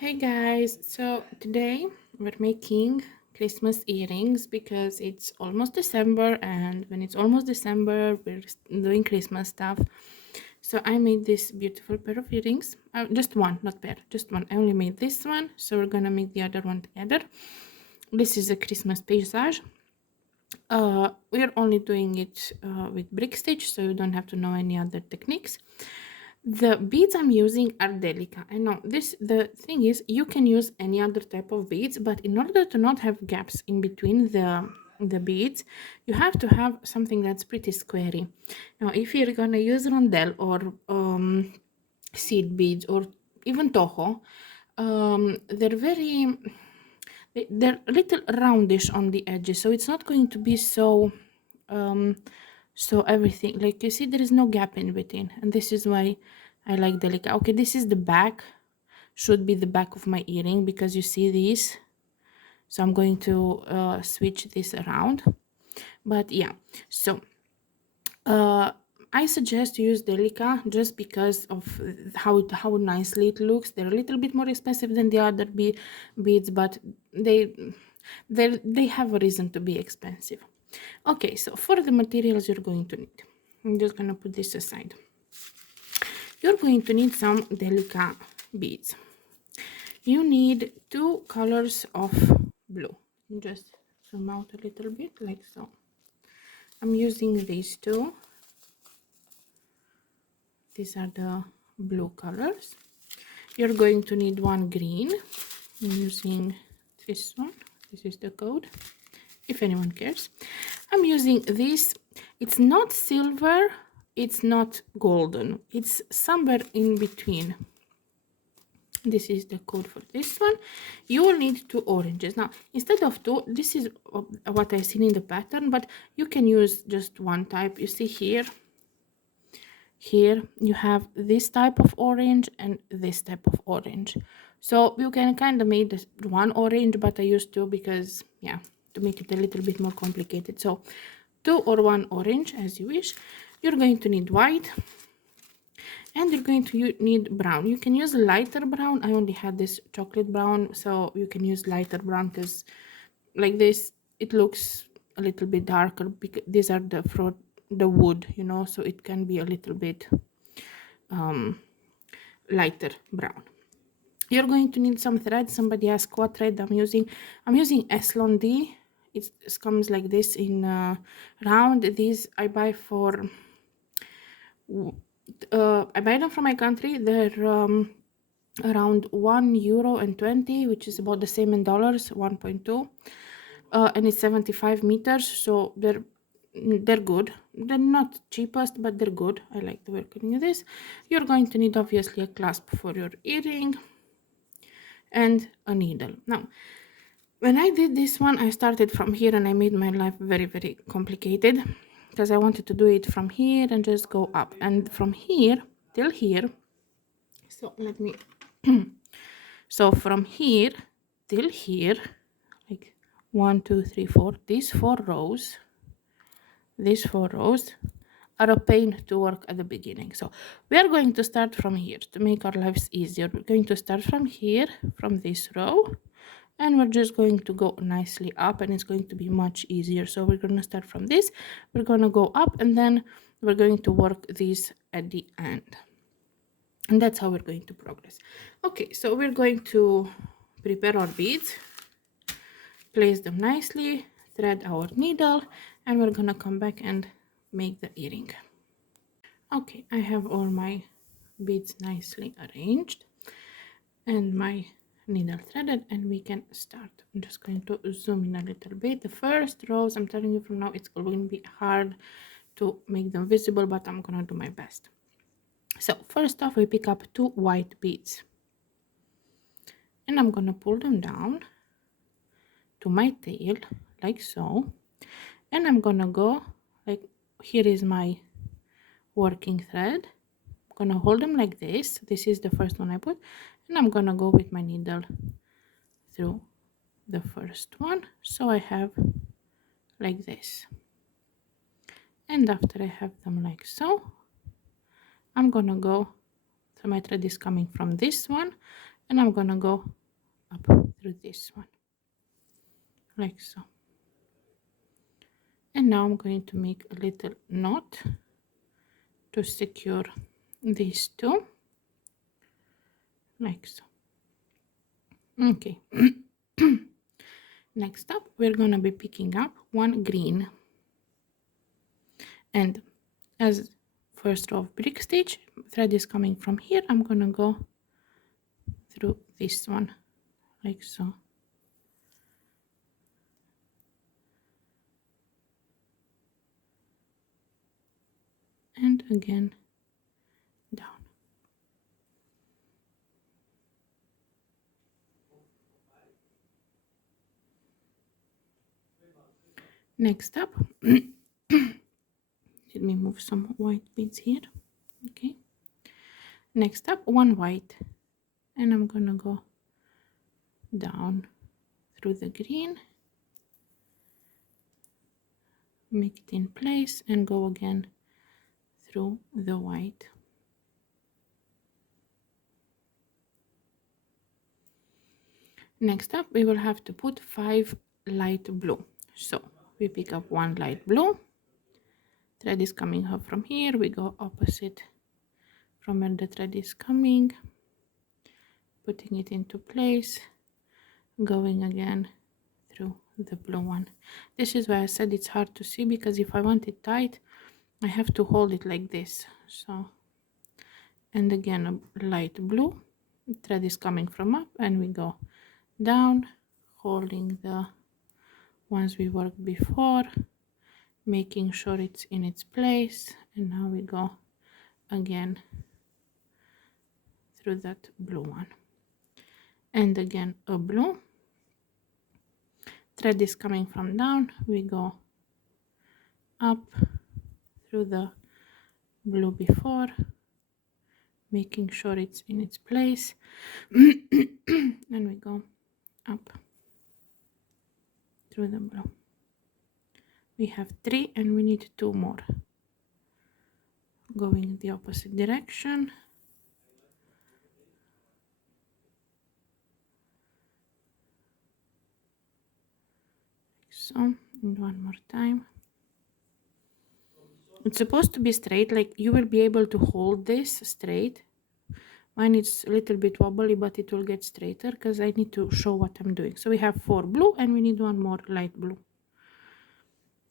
Hey guys, so today we're making Christmas earrings because it's almost December, and when it's almost December, we're doing Christmas stuff. So I made this beautiful pair of earrings. Just one, not pair, just one. I only made this one, so we're gonna make the other one together. This is a Christmas paysage. We're only doing it with brick stitch, so you don't have to know any other techniques. The beads I'm using are Delica. I know this. The thing is, you can use any other type of beads, but in order to not have gaps in between the beads, you have to have something that's pretty squarey. Now, if you're gonna use rondelle or seed beads or even toho, they're they're a little roundish on the edges, so it's not going to be so everything, like you see, there is no gap in between, and this is why I like Delica. Okay, this is the back, should be the back of my earring, because you see this, so I'm going to switch this around. But yeah, so I suggest you use Delica just because of how nicely it looks. They're a little bit more expensive than the other beads, but they have a reason to be expensive. Okay, so for the materials you're going to need, I'm just gonna put this aside. You're going to need some Delica beads. You need two colors of blue. Just zoom out a little bit, like so. I'm using these two. These are the blue colors. You're going to need one green. I'm using this one. This is the code, if anyone cares. I'm using this. It's not silver, it's not golden, it's somewhere in between. This is the code for this one. You will need two oranges. Now, instead of two, this is what I seen in the pattern, but you can use just one type. You see here you have this type of orange and this type of orange, so you can kind of make this one orange, but I used two because, yeah, to make it a little bit more complicated. So two or one orange, as you wish. You're going to need white, and you're going to need brown. You can use lighter brown. I only had this chocolate brown, so you can use lighter brown, because like this it looks a little bit darker, because these are the fruit, the wood, you know, so it can be a little bit lighter brown. You're going to need some thread. Somebody asked what thread I'm using. I'm using Eslon D. It comes like this in round. These I buy for I buy them from my country. They're around €1.20, which is about the same in dollars, 1.2, and it's 75 meters, so they're good. They're not cheapest, but they're good. I like the working of this. You're going to need obviously a clasp for your earring and a needle. Now, when I did this one, I started from here and I made my life very, very complicated, because I wanted to do it from here and just go up, and from here till here. So let me so from here till here, like 1 2 3 4, these four rows are a pain to work at the beginning. So we are going to start from here to make our lives easier. We're going to start from here, from this row, and we're just going to go nicely up, and it's going to be much easier. So we're going to start from this, we're going to go up, and then we're going to work this at the end, and that's how we're going to progress. Okay, so we're going to prepare our beads, place them nicely, thread our needle, and we're gonna come back and make the earring. Okay, I have all my beads nicely arranged and my needle threaded, and we can start. I'm just going to zoom in a little bit. The first rows, I'm telling you from now, it's going to be hard to make them visible, but I'm gonna do my best. So first off, we pick up two white beads, and I'm gonna pull them down to my tail like so, and I'm gonna go like, here is my working thread. I'm gonna hold them like this. This is the first one I put, and I'm gonna go with my needle through the first one, so I have like this. And after I have them like so, I'm gonna go, so my thread is coming from this one, and I'm gonna go up through this one like so. And now I'm going to make a little knot to secure these two like so. Okay. Next up we're gonna be picking up one green, and as first row of brick stitch, thread is coming from here. I'm gonna go through this one like so. And again down. Next up, let me move some white beads here. Okay. Next up, one white, and I'm gonna go down through the green, make it in place, and go again through the white. Next up, we will have to put 5 light blue. So we pick up one light blue, thread is coming up from here, we go opposite from where the thread is coming, putting it into place, going again through the blue one. This is why I said it's hard to see, because if I want it tight I have to hold it like this. So, and again a light blue, thread is coming from up, and we go down, holding the ones we worked before, making sure it's in its place, and now we go again through that blue one, and again a blue, thread is coming from down, we go up through the blue before, making sure it's in its place, and we go up through the blue. We have 3 and we need 2 more, going the opposite direction. So, and one more time. It's supposed to be straight, like you will be able to hold this straight. Mine is a little bit wobbly, but it will get straighter because I need to show what I'm doing. So we have 4 blue and we need 1 more light blue.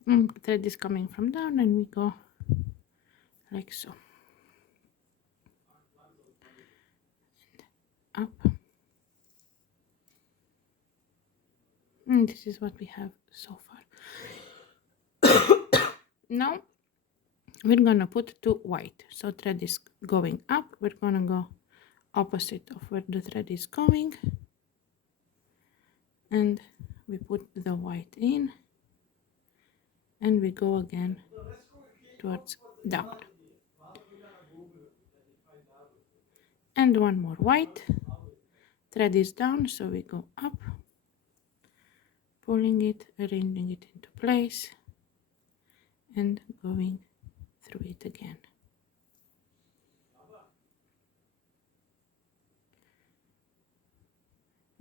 And thread is coming from down, and we go like so. And up. And this is what we have so far. Now we're gonna put 2 white. So thread is going up, we're gonna go opposite of where the thread is going, and we put the white in, and we go again towards down, and 1 more white, thread is down, so we go up, pulling it, arranging it into place, and going through it again.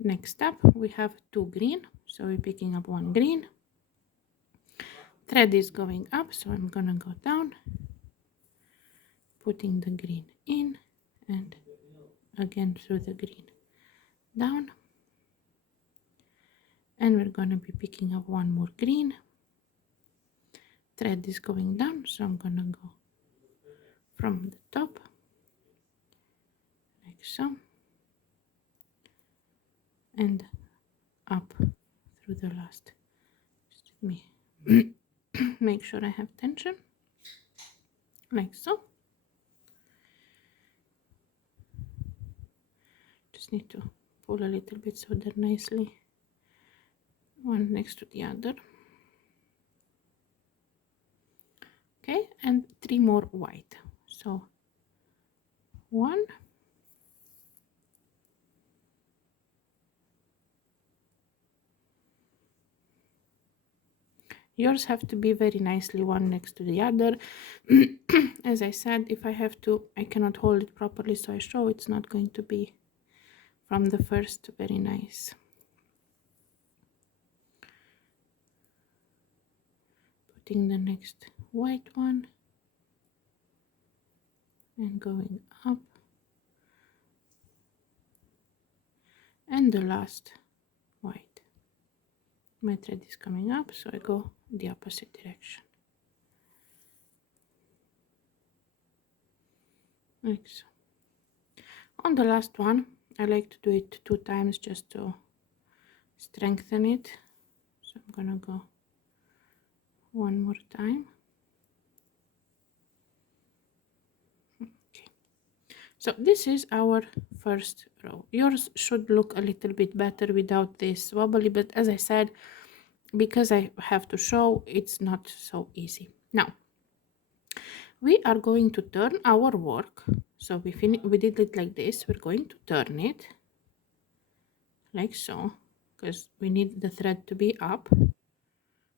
Next up we have 2 green, so we're picking up 1 green, thread is going up, so I'm gonna go down, putting the green in, and again through the green down, and we're gonna be picking up 1 more green, thread is going down, so I'm gonna go from the top like so, and up through the last. Just let me make sure I have tension like so. Just need to pull a little bit so they're nicely one next to the other. Okay, and 3 more white. So 1, yours have to be very nicely one next to the other. As I said, if I have to, I cannot hold it properly, so I show it's not going to be from the first. Very nice. Putting the next white one and going up, and the last white. My thread is coming up, so I go the opposite direction, like so. On the last one, I like to do it 2 times just to strengthen it. So I'm gonna go one more time. Okay. So this is our first row. Yours should look a little bit better without this wobbly, but as I said, because I have to show, it's not so easy. Now, we are going to turn our work. So we did it like this. We're going to turn it like so, because we need the thread to be up.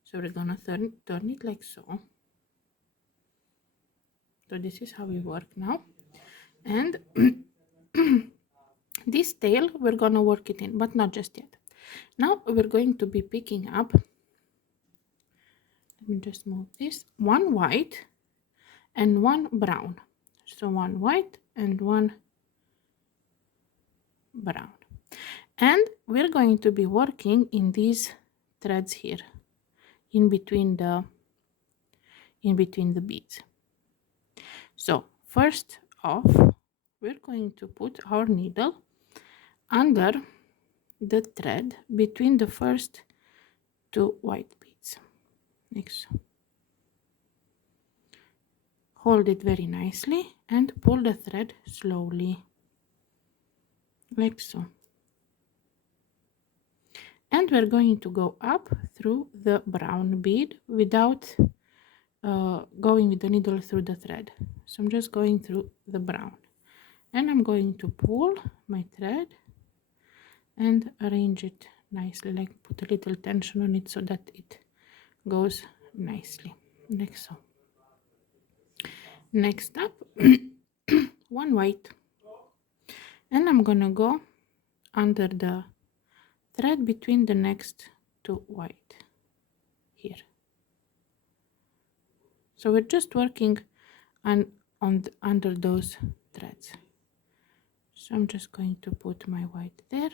So we're gonna turn it like so. So this is how we work now. And this tail, we're gonna work it in, but not just yet. Now we're going to be picking up, let me just move this, one white and one brown. So one white and one brown. And we're going to be working in these threads here, in between the beads. So first off, we're going to put our needle under the thread between the first 2 white beads, like so. Hold it very nicely and pull the thread slowly, like so. And we're going to go up through the brown bead without going with the needle through the thread. So I'm just going through the brown, and I'm going to pull my thread and arrange it nicely, like put a little tension on it so that it goes nicely, like so. Next up, one white, and I'm gonna go under the thread between the next 2 white here. So we're just working under those threads. So I'm just going to put my white there,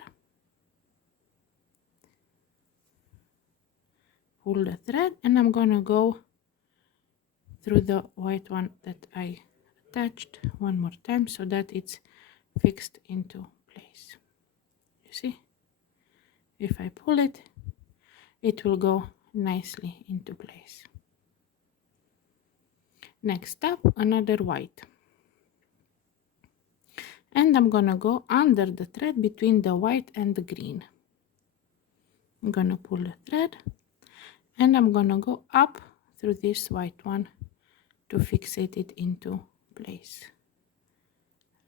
pull the thread, and I'm gonna go through the white one that I attached one more time so that it's fixed into place. You see, if I pull it, it will go nicely into place. Next up, another white, and I'm gonna go under the thread between the white and the green. I'm gonna pull the thread, and I'm gonna go up through this white one to fixate it into place,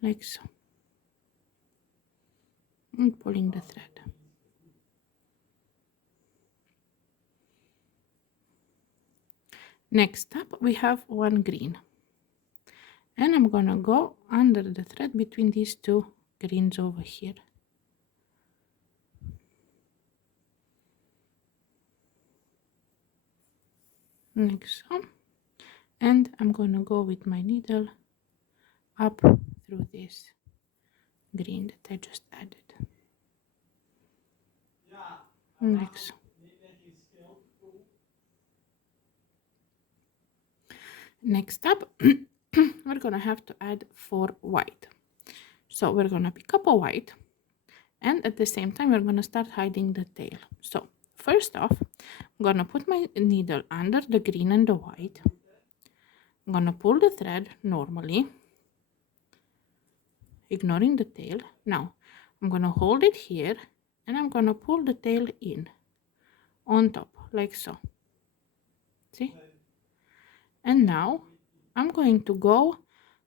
like so, and pulling the thread. Next up, we have one green, and I'm gonna go under the thread between these 2 greens over here, like so, and I'm gonna go with my needle up through this green that I just added, like so. Next up, we're gonna have to add 4 white. So we're gonna pick up a white, and at the same time we're gonna start hiding the tail. So first off, I'm gonna put my needle under the green and the white. I'm gonna pull the thread normally, ignoring the tail. Now I'm gonna hold it here, and I'm gonna pull the tail in on top, like so. See? And now I'm going to go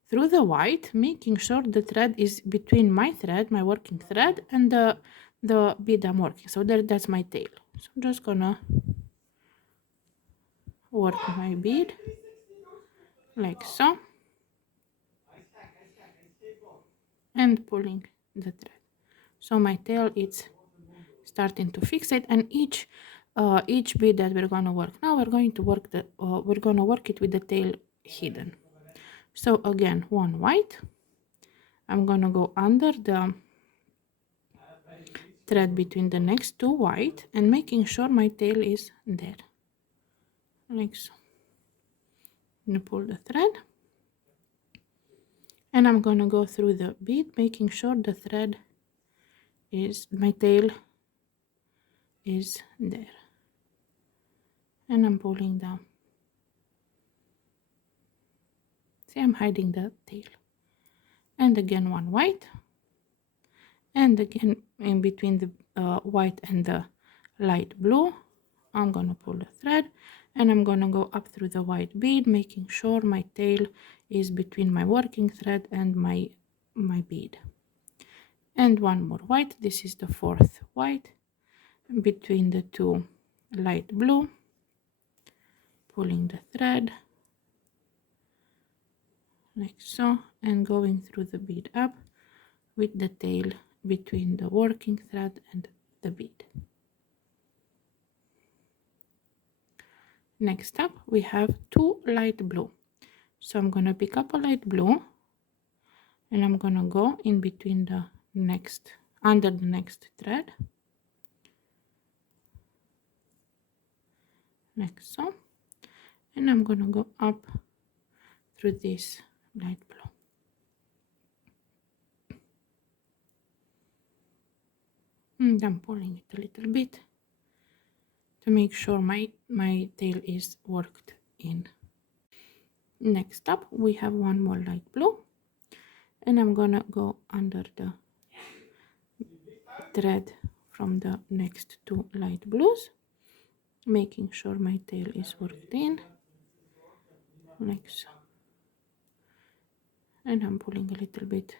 through the white, making sure the thread is between my thread, my working thread, and the bead I'm working. So that's my tail. So I'm just gonna work my bead like so, and pulling the thread. So my tail is starting to fixate, and each bead that we're gonna work now, we're gonna work it with the tail hidden. So again, one white. I'm gonna go under the thread between the next two white and making sure my tail is there, like so. I'm gonna pull the thread, and I'm gonna go through the bead, making sure the thread is, my tail is there, and I'm pulling down. See, I'm hiding the tail. And again one white, and again in between the white and the light blue, I'm gonna pull the thread, and I'm gonna go up through the white bead, making sure my tail is between my working thread and my bead. And one more white, this is the fourth white, between the two light blue, pulling the thread like so, and going through the bead up with the tail between the working thread and the bead. Next up we have two light blue, so I'm gonna pick up a light blue, and I'm gonna go in between the next, under the next thread, like so, and I'm gonna go up through this light blue. And I'm pulling it a little bit to make sure my tail is worked in. Next up we have one more light blue, and I'm gonna go under the thread from the next two light blues, making sure my tail is worked in, like so. And I'm pulling a little bit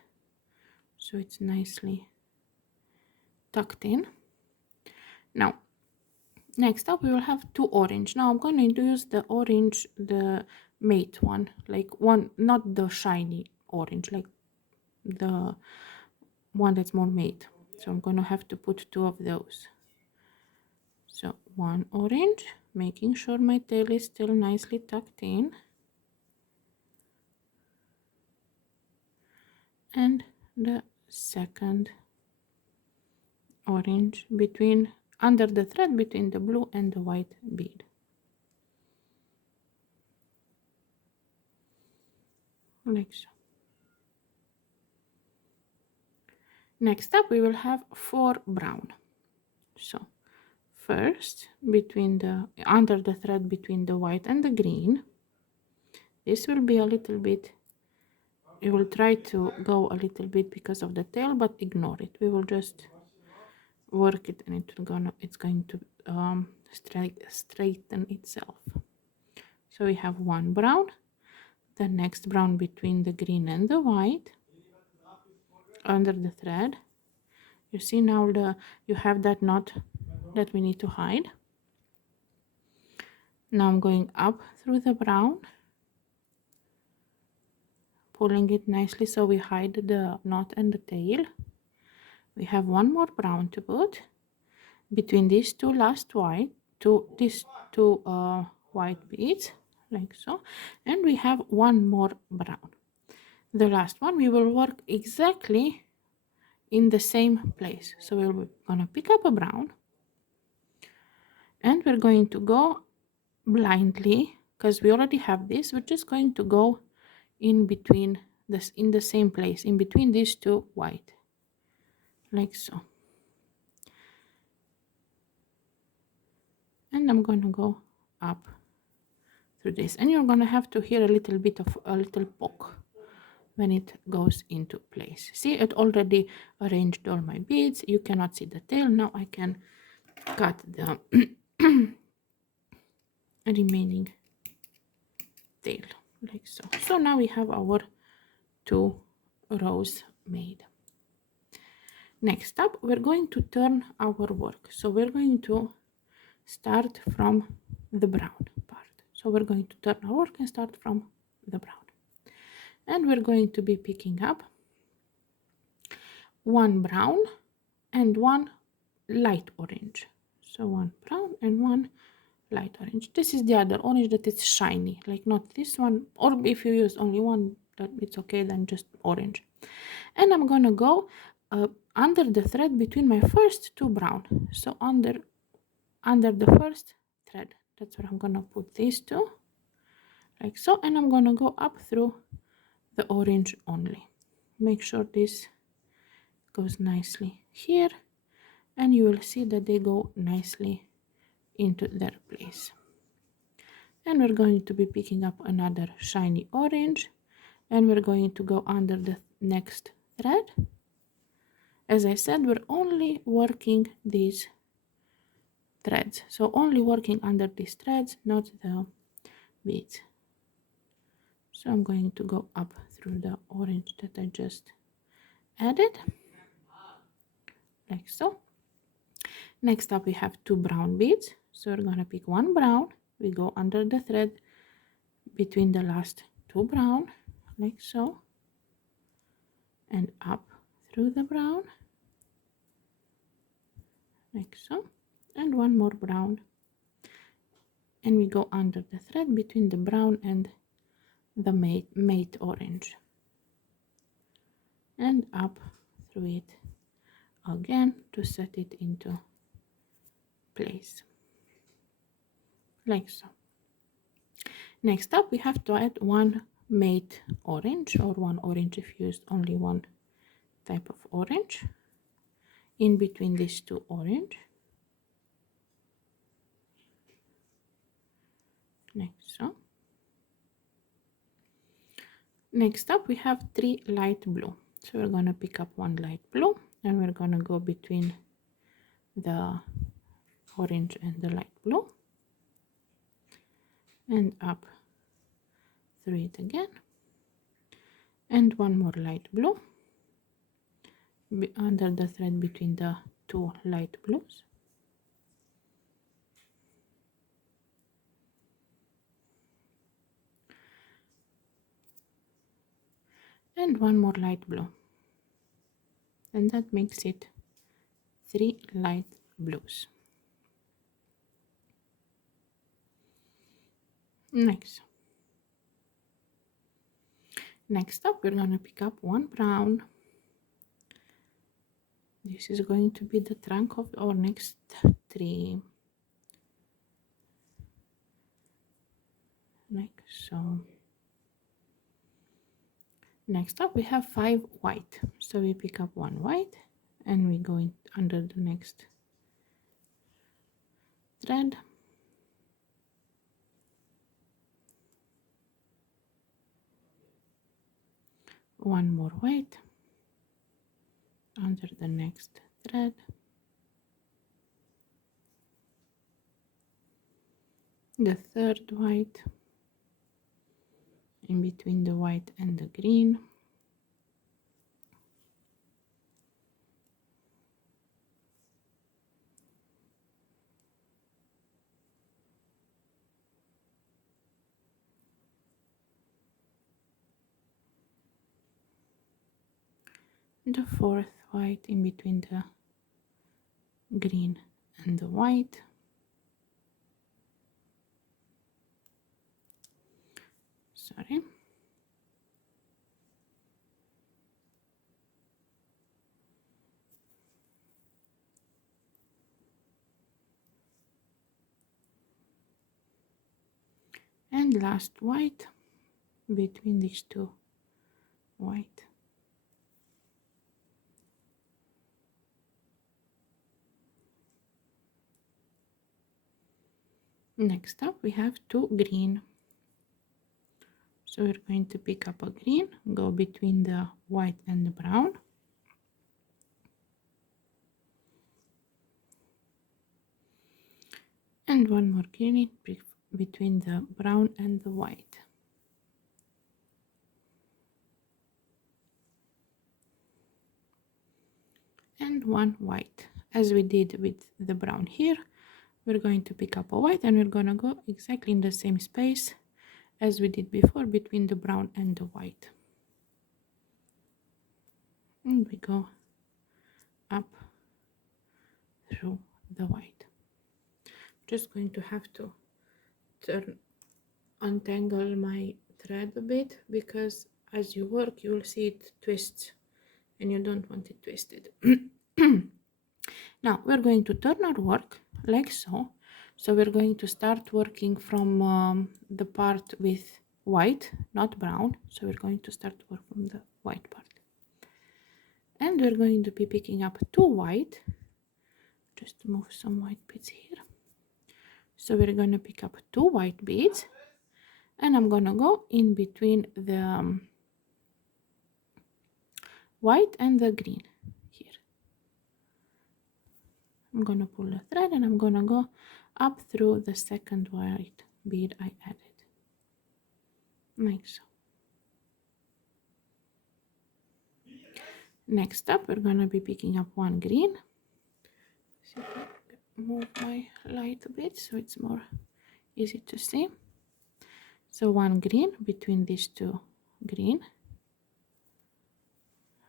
so it's nicely tucked in. Now next up we will have two orange. Now I'm going to use the orange, the matte one, like one, not the shiny orange, like the one that's more matte. So I'm going to have to put two of those. So one orange, making sure my tail is still nicely tucked in, and the second orange between, under the thread between the blue and the white bead, like so. Next up we will have four brown. So first, between the, under the thread between the white and the green, this will be a little bit, you will try to go a little bit because of the tail, but ignore it. We will just work it, and it's going to straighten itself. So we have one brown, the next brown between the green and the white, under the thread. You see now you have that knot that we need to hide. Now I'm going up through the brown, pulling it nicely so we hide the knot and the tail. We have one more brown to put between these two last white, these two white beads, like so, and we have one more brown. The last one we will work exactly in the same place. So we're gonna pick up a brown, and we're going to go blindly, because we already have this, we're just going to go in between this, in the same place, in between these two white, like so. And I'm going to go up through this, and you're going to have to hear a little bit of a little poke when it goes into place. See, it already arranged all my beads. You cannot see the tail. Now I can cut the remaining tail, like so. So now we have our two rows made. Next up, we're going to turn our work. So we're going to start from the brown part. So we're going to turn our work and start from the brown. And we're going to be picking up one brown and one light orange. So one brown and one light orange. This is the other orange that is shiny, like not this one, or if you use only one, that it's okay, then just orange. And I'm gonna go under the thread between my first two brown. So under the first thread, that's where I'm gonna put these two, like so, and I'm gonna go up through the orange only. Make sure this goes nicely here, and you will see that they go nicely into their place. And we're going to be picking up another shiny orange, and we're going to go under the next thread. As I said, we're only working these threads, so only working under these threads, not the beads. So I'm going to go up through the orange that I just added, like so. Next up we have two brown beads, so we're going to pick one brown, we go under the thread between the last two brown, like so, and up through the brown, like so, and one more brown, and we go under the thread between the brown and the mate orange, and up through it again to set it into place, like so. Next up we have to add one mate orange, or one orange if you used only one type of orange, in between these two orange, like so. Next up we have three light blue, so we're going to pick up one light blue, and we're going to go between the orange and the light blue, and up through it again, and one more light blue under the thread between the two light blues, and one more light blue, and that makes it three light blues. Nice. Next up we're going to pick up one brown. This is going to be the trunk of our next tree, like so. Next up we have 5 white, so we pick up one white and we go in under the next thread, one more white under the next thread, the third white in between the white and the green, the fourth white in between the green and the white, sorry, and last white between these two white. Next up we have two green, so we're going to pick up a green, go between the white and the brown, and one more green between the brown and the white, and one white. As we did with the brown here, we're going to pick up a white and we're going to go exactly in the same space as we did before between the brown and the white, and we go up through the white. Just going to have to untangle my thread a bit, because as you work you will see it twists and you don't want it twisted. Now we're going to turn our work like so. So we're going to start working from the part with white, not brown. So we're going to start to work from the white part. And we're going to be picking up 2 white. Just move some white beads here. So we're going to pick up 2 white beads. And I'm going to go in between the white and the green here. I'm going to pull the thread and I'm going to go up through the second white bead I added, like so. Next up, we're going to be picking up 1 green. See if I can move my light a bit so it's more easy to see. So 1 green between these 2 green,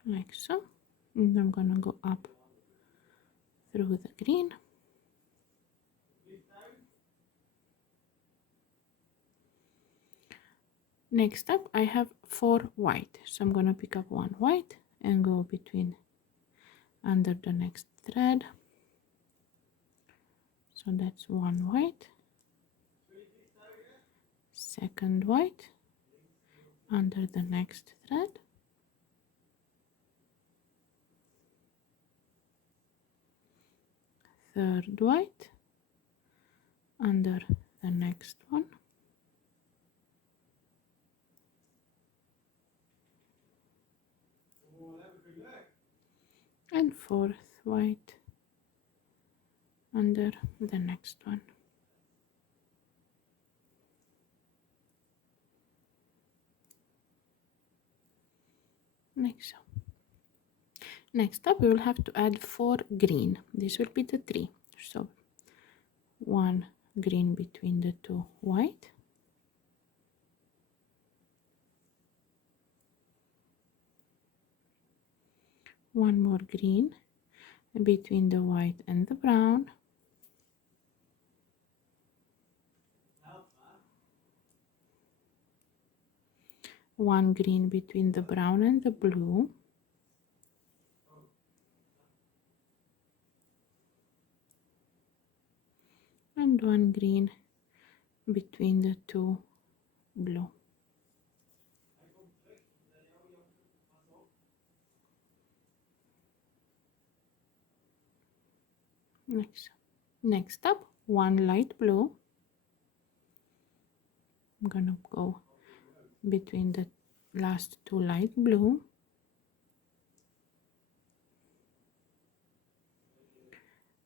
like so. And I'm going to go up through the green. Next up, I have 4 white. So I'm going to pick up 1 white and go between under the next thread. So that's 1 white, second white under the next thread, third white under the next one, and fourth white under the next one. Like so. Next up, we will have to add 4 green. This will be the 3. So 1 green between the 2 white, one more green between the white and the brown, one green between the brown and the blue, and 1 green between the 2 blue. Next up, 1 light blue. I'm gonna go between the last 2 light blue,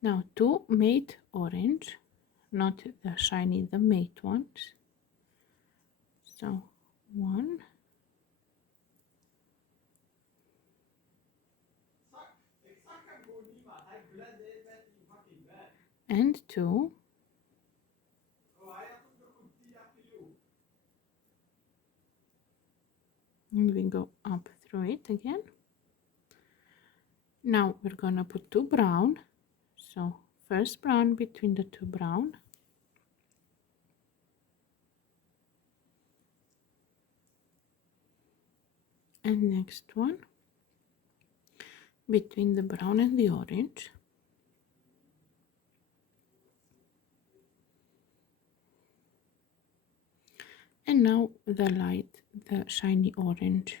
now 2 matte orange, not the shiny, the matte ones. So 1 and 2, and we go up through it again. Now we're gonna put 2 brown, so first brown between the 2 brown, and next one between the brown and the orange, and now the light, the shiny orange.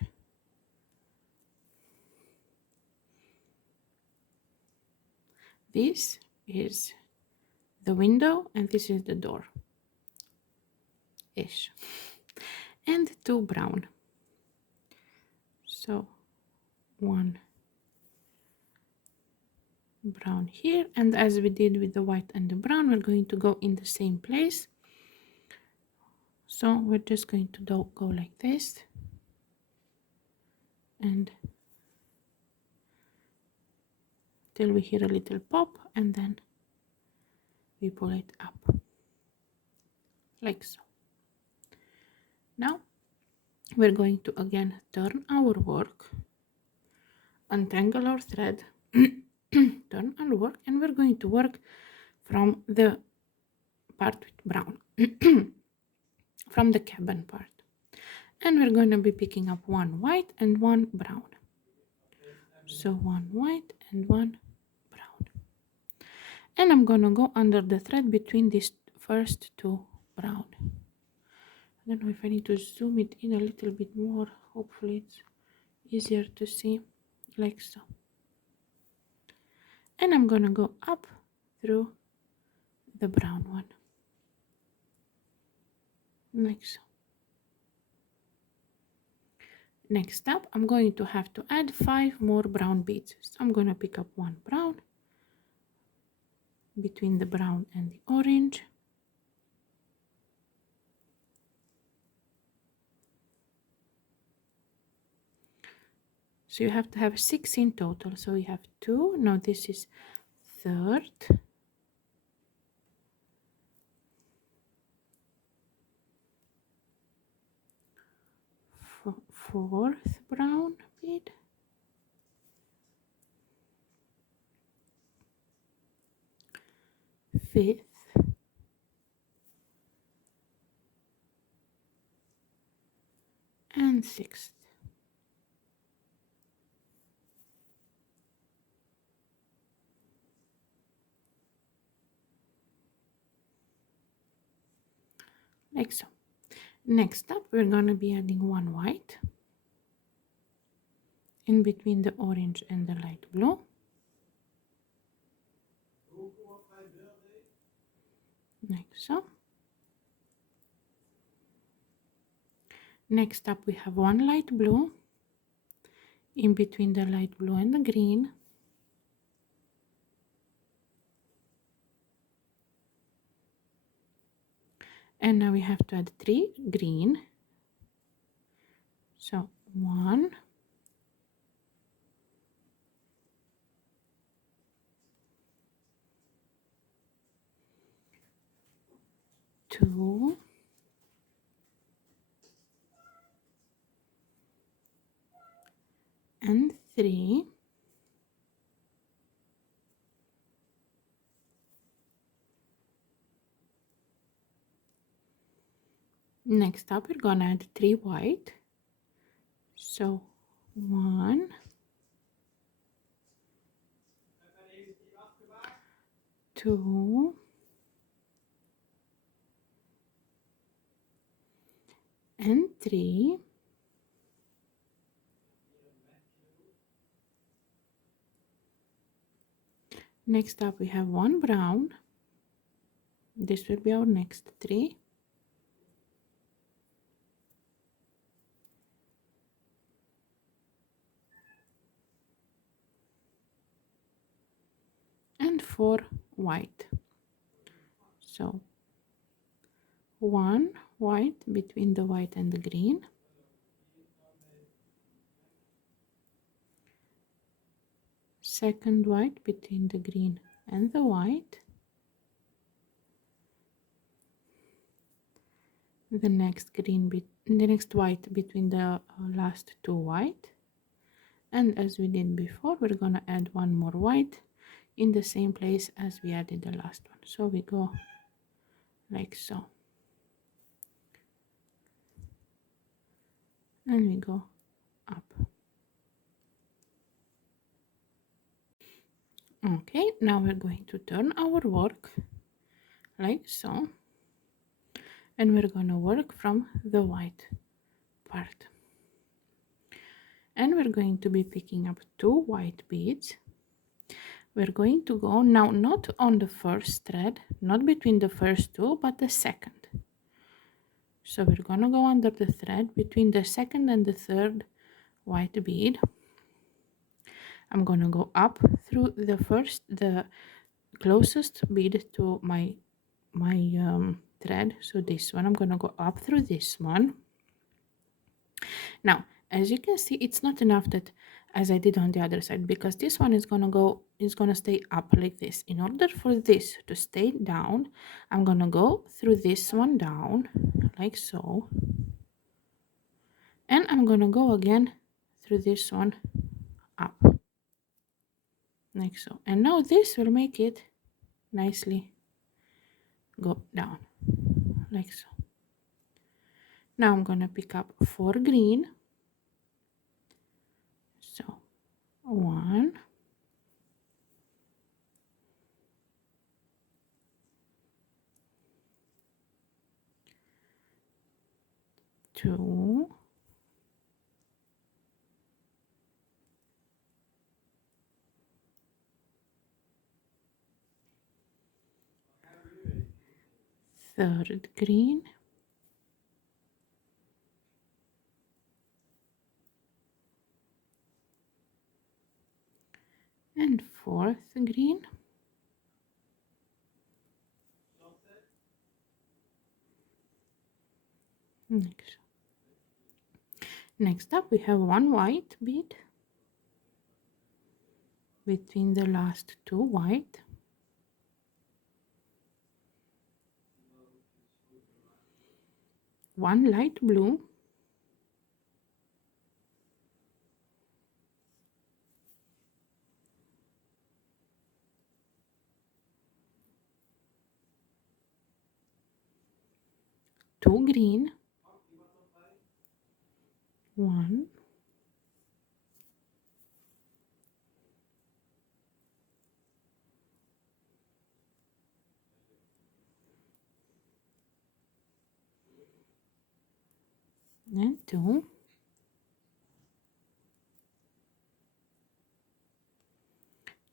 This is the window and this is the door ish, and 2 brown. So 1 brown here, and as we did with the white and the brown, we're going to go in the same place. So we're just going to go like this, and till we hear a little pop, and then we pull it up like so. Now we're going to again turn our work, untangle our thread, turn and work, and we're going to work from the part with brown, from the cabin part. And we're going to be picking up one white and one brown. So one white and one brown. And I'm going to go under the thread between these first two brown. I don't know if I need to zoom it in a little bit more. Hopefully it's easier to see, like so. And I'm going to go up through the brown one, like so. Next up, I'm going to have to add 5 more brown beads. So I'm going to pick up one brown between the brown and the orange. So you have to have 6 in total. So we have 2. Now this is third, fourth brown bead, fifth, and sixth. Like so. Next up, we're going to be adding one white in between the orange and the light blue. Like so. Next up, we have one light blue in between the light blue and the green. And now we have to add 3 green. So 1, 2, and 3. Next up, we're gonna add 3 white. So 1, 2, and 3. Next up, we have one brown. This will be our next 3. And 4 white. So 1 white between the white and the green. Second white between the green and the white. The next white between the last 2 white. And as we did before, we're gonna add one more white in the same place as we added the last one. So we go like so, and we go up. Okay, now we're going to turn our work like so, and we're gonna work from the white part, and we're going to be picking up 2 white beads. We're going to go now not on the first thread, not between the first 2, but the second. So we're gonna go under the thread between the second and the third white bead. I'm gonna go up through the closest bead to my thread. So this one, I'm gonna go up through this one. Now, as you can see, it's not enough that as I did on the other side, because this one is gonna stay up like this. In order for this to stay down, I'm gonna go through this one down like so, and I'm gonna go again through this one up. like so. And now this will make it nicely go down, like so. Now I'm gonna pick up 4 green, so 1, 2, 3rd green, and 4th green, like so. Next up we have 1 white bead between the last 2 white, 1 light blue, 2 green, 1, and 2,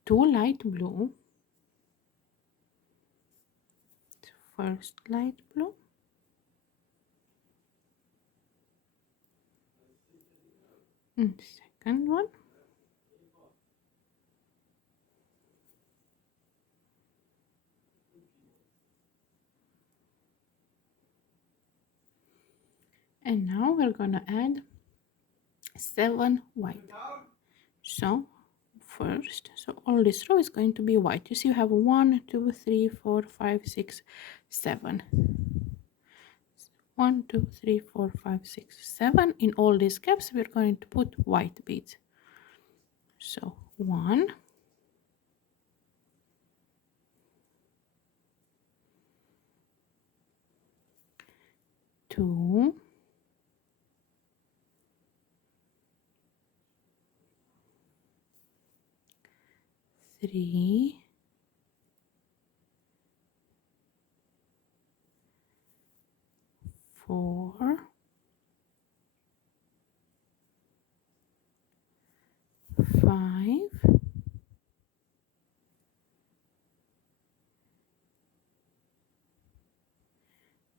2 light blue, first light blue, and second one, and now we're gonna add 7 white. So first, so all this row is going to be white. You see, you have 1, 2, 3, 4, 5, 6, 7. 1, 2, 3, 4, 5, 6, 7. In all these gaps, we're going to put white beads. So 1, 2, 3, 4, 5,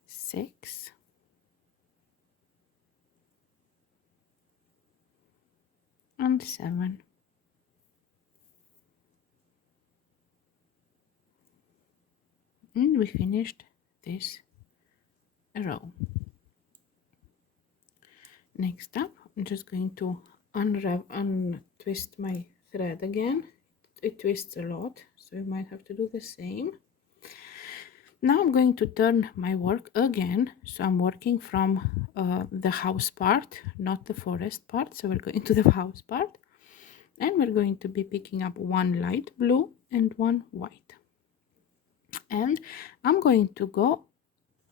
6, and 7. And we finished this row. Next up, I'm just going to untwist my thread again. It twists a lot, so you might have to do the same. Now I'm going to turn my work again, so I'm working from the house part, not the forest part. So we're going to the house part, and we're going to be picking up 1 light blue and 1 white, and I'm going to go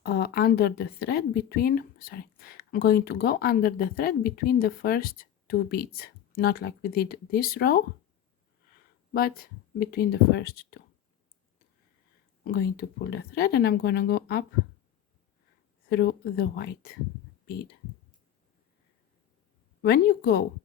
under the thread between, sorry, I'm going to go under the thread between the first 2 beads, not like we did this row, but between the first 2. I'm going to pull the thread and I'm going to go up through the white bead. When you go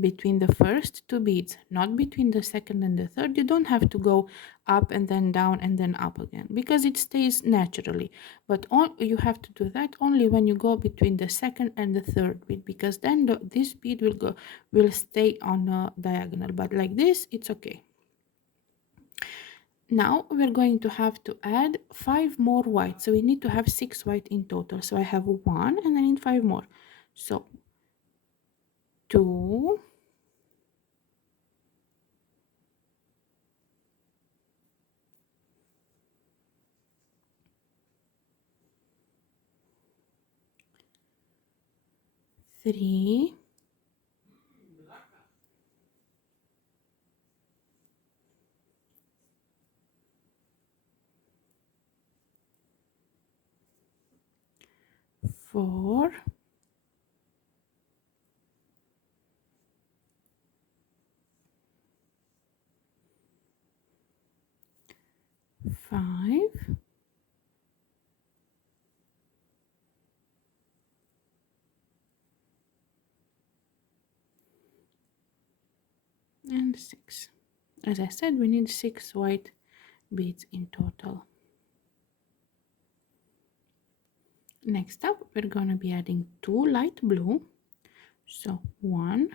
between the first 2 beads, not between the second and the third, you don't have to go up and then down and then up again, because it stays naturally. But you have to do that only when you go between the second and the third bead, because then this bead will stay on a diagonal. But like this, it's okay. Now we're going to have to add 5 more white, so we need to have 6 white in total. So I have 1 and I need 5 more. So 2, 3, 4, 5, and 6. As I said, we need 6 white beads in total. Next up, we're going to be adding 2 light blue. So 1,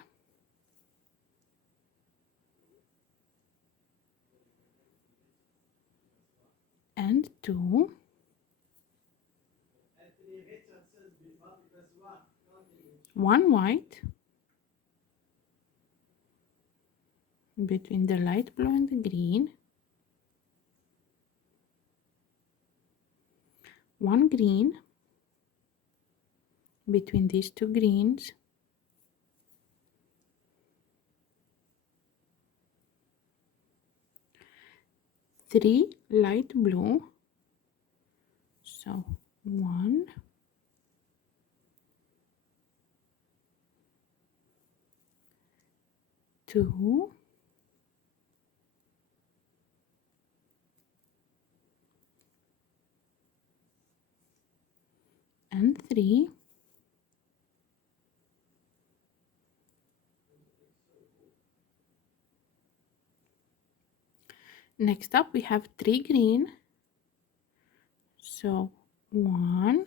and 2, one white between the light blue and the green, 1 green between these 2 greens, 3 light blue, so 1, 2, and 3. Next up we have 3 green, so 1,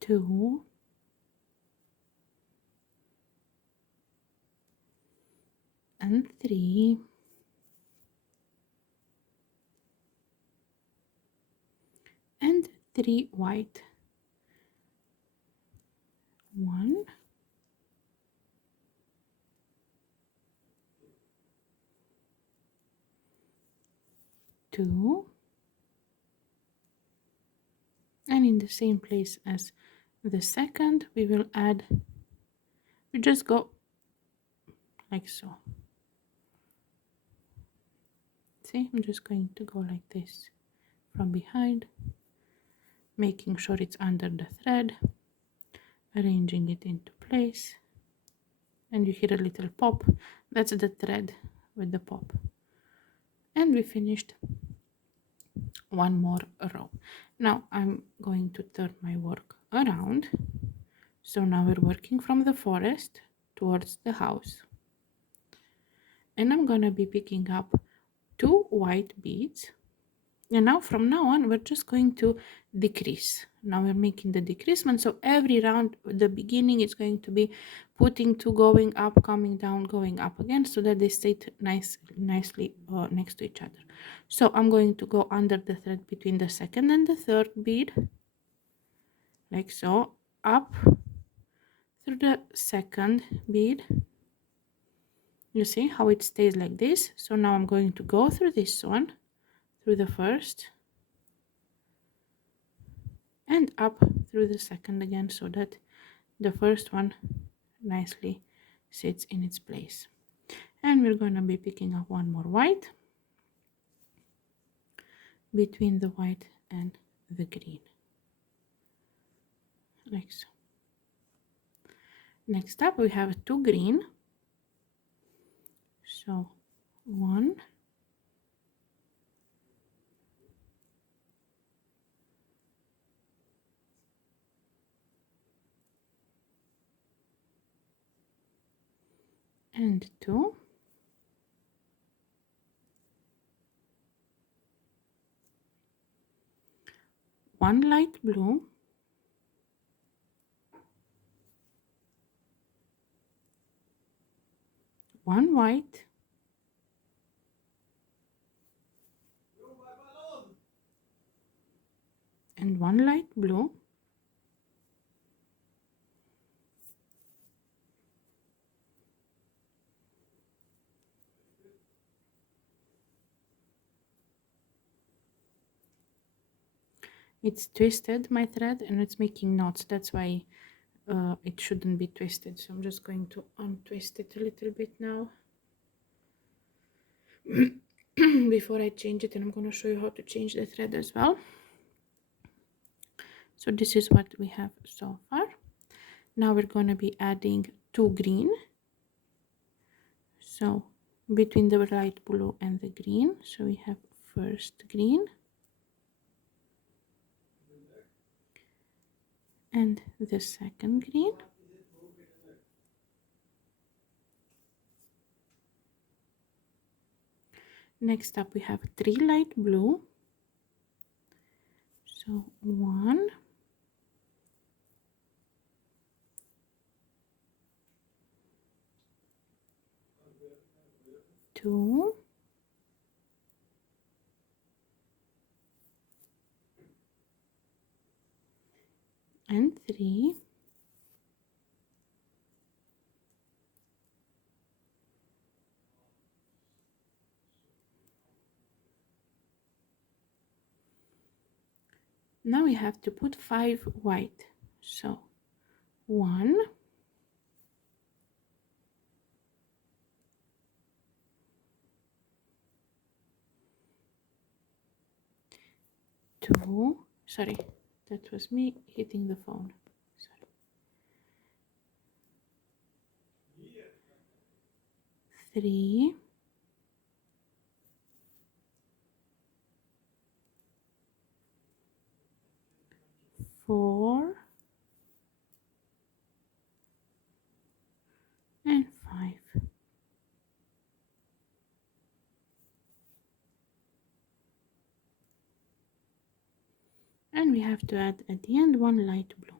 2, and 3, and 3 white, 1, 2, and in the same place as the second we will add, we just go like so. See, I'm just going to go like this from behind, making sure it's under the thread, arranging it into place, and you hear a little pop. That's the thread with the pop. And we finished one more row. Now I'm going to turn my work around. So now we're working from the forest towards the house. And I'm gonna be picking up 2 white beads. And now from now on, we're just going to decrease. Now we're making the decreasement. So every round, the beginning is going to be putting 2 going up, coming down, going up again, so that they stay nicely next to each other. So I'm going to go under the thread between the second and the third bead, like so, up through the second bead. You see how it stays like this? So now I'm going to go through this one, through the first, and up through the second again, so that the first one nicely sits in its place. And we're going to be picking up one more white between the white and the green, like so. Next up we have 2 green, so 1, 2, 1 light blue, 1 white, and 1 light blue, it's twisted, my thread, and it's making knots. That's why it shouldn't be twisted. So I'm just going to untwist it a little bit now. before I change it, and I'm going to show you how to change the thread as well. So this is what we have so far. Now we're going to be adding 2 green. So between the light blue and the green, so we have first green and the second green. Next up we have 3 light blue. So 1, 2, and 3. Now we have to put 5 white. So 1, 2, sorry, that was me hitting the phone. Sorry. 3, 4, and 5. And we have to add at the end 1 light blue.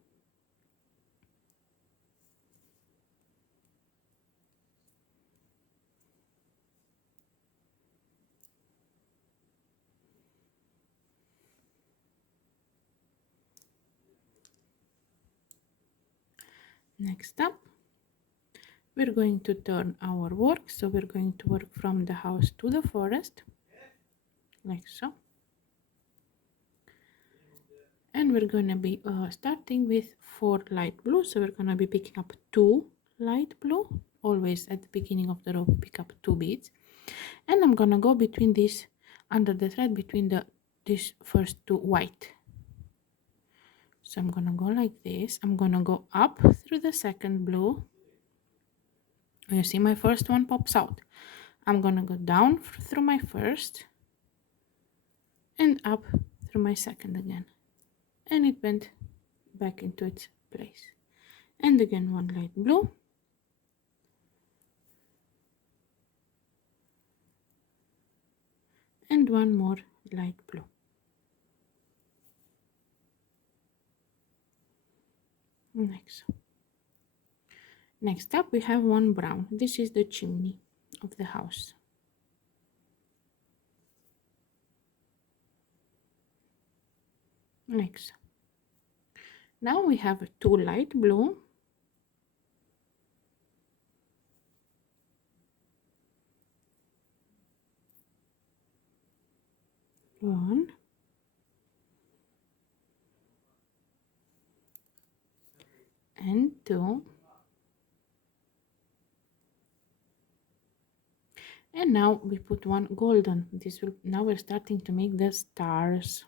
Next up, we're going to turn our work. So we're going to work from the house to the forest, like so. And we're going to be starting with 4 light blue. So we're going to be picking up 2 light blue. Always at the beginning of the row we pick up 2 beads. And I'm going to go between this, under the thread, between this first 2 white. So I'm going to go like this. I'm going to go up through the second blue. You see my first one pops out. I'm going to go down through my first and up through my second again. And it went back into its place. And again 1 light blue. And 1 more light blue. Next up we have 1 brown. This is the chimney of the house. Next. Now we have 2 light blue. One. And 2. And now we put 1 golden. Now we're starting to make the stars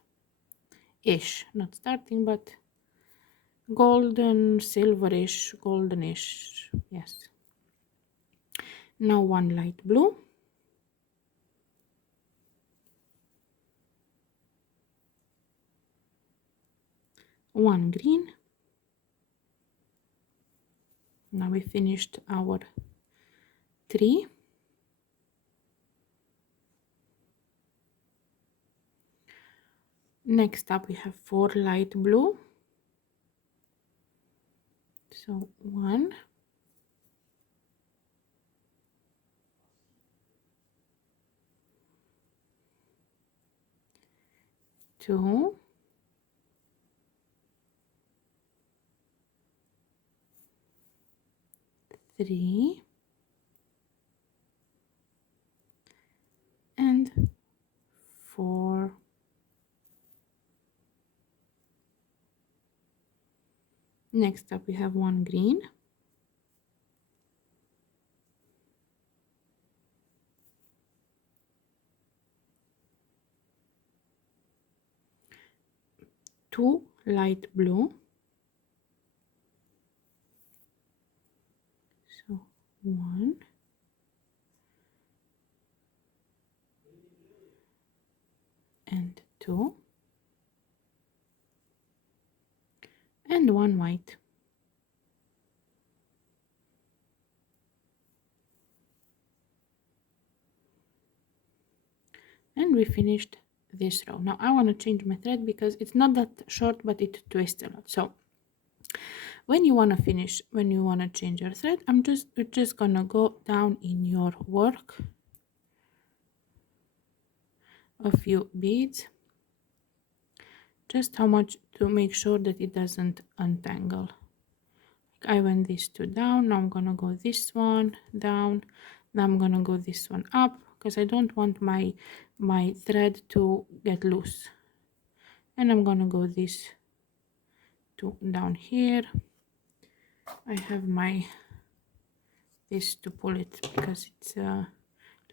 ish, not starting, but golden, silverish, goldenish. Yes. Now 1 light blue. One green. Now we finished our 3. Next up we have 4 light blue. So 1, 2, 3, and 4. Next up we have 1 green. 2 light blue, so 1 and 2 and 1 white. And we finished this row. Now I want to change my thread because it's not that short, but it twists a lot. So when you want to finish, when you want to change your thread, we're just gonna go down in your work a few beads, just how much to make sure that it doesn't untangle. I went this two down, now I'm gonna go this one down, now I'm gonna go this one up because I don't want my thread to get loose, and I'm gonna go this two down here. I have my this to pull it because it's a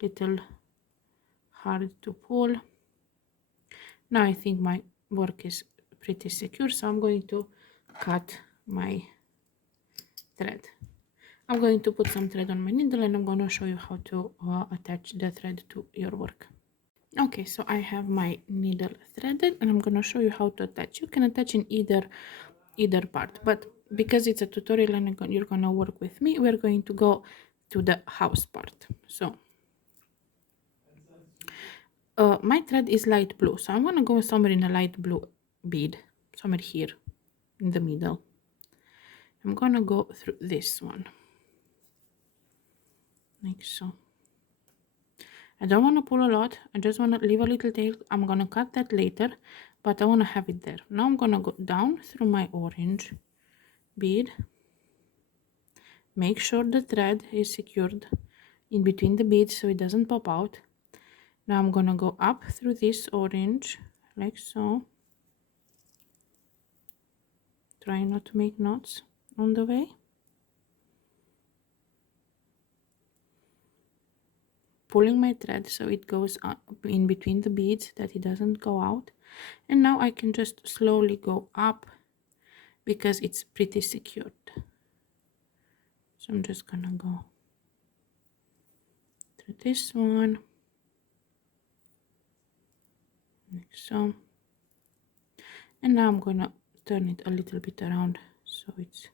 little hard to pull. Now I think my work is pretty secure, so I'm going to cut my thread. I'm going to put some thread on my needle and I'm going to show you how to attach the thread to your work. Okay, so I have my needle threaded and I'm going to show you how to attach. You can attach in either part, but because it's a tutorial and you're going to work with me, we're going to go to the house part. So my thread is light blue, so I'm going to go somewhere in a light blue bead, somewhere here in the middle. I'm going to go through this one like so. I don't want to pull a lot, I just want to leave a little tail. I'm going to cut that later, but I want to have it there. Now I'm going to go down through my orange bead, make sure the thread is secured in between the beads so it doesn't pop out. Now I'm going to go up through this orange like so, try not to make knots on the way, pulling my thread so it goes up in between the beads, that it doesn't go out. And now I can just slowly go up because it's pretty secured. So I'm just gonna go through this one like so, and now I'm gonna turn it a little bit around so it's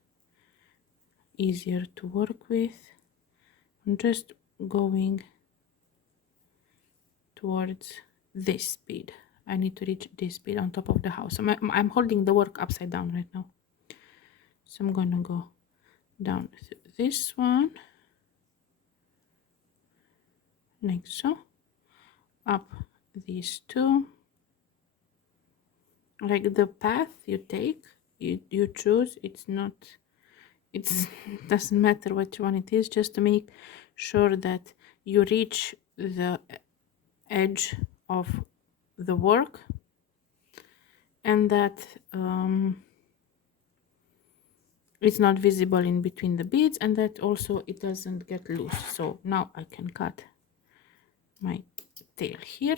easier to work with. I'm just going towards this bead. I need to reach this bead on top of the house. I'm holding the work upside down right now, so I'm gonna go down this one like so, up these two. Like the path you take, you choose, it's not, it's doesn't matter which one it is, just to make sure that you reach the edge of the work and that it's not visible in between the beads, and that also it doesn't get loose. So now I can cut my tail here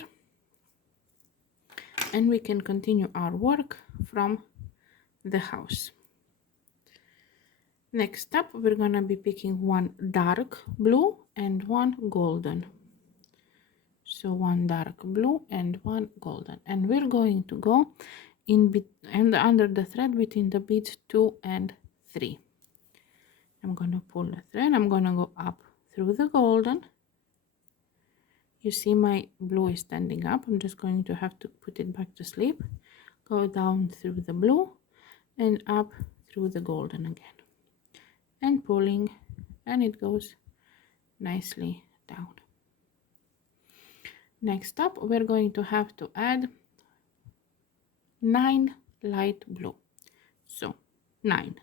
and we can continue our work from the house. Next up, we're gonna be picking one dark blue and one golden. So one dark blue and one golden, and we're going to go and under the thread between the beads 2 and 3. I'm gonna pull the thread, I'm gonna go up through the golden. You see my blue is standing up. I'm just going to have to put it back to sleep. Go down through the blue and up through the golden again, and pulling, and it goes nicely down. Next up, we're going to have to add 9 light blue. So 9.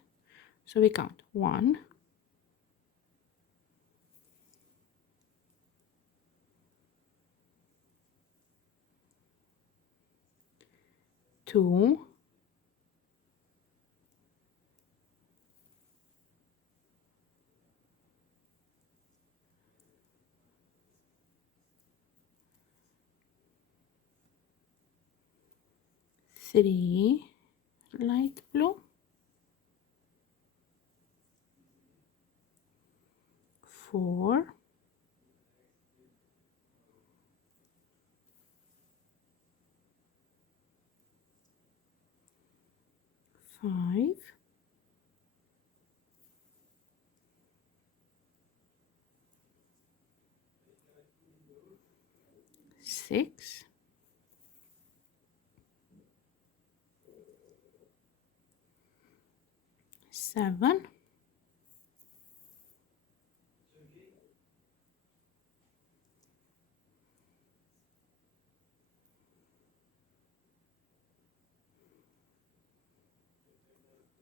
So we count 1, 2, 3, light blue, 4, 5, 6, 7,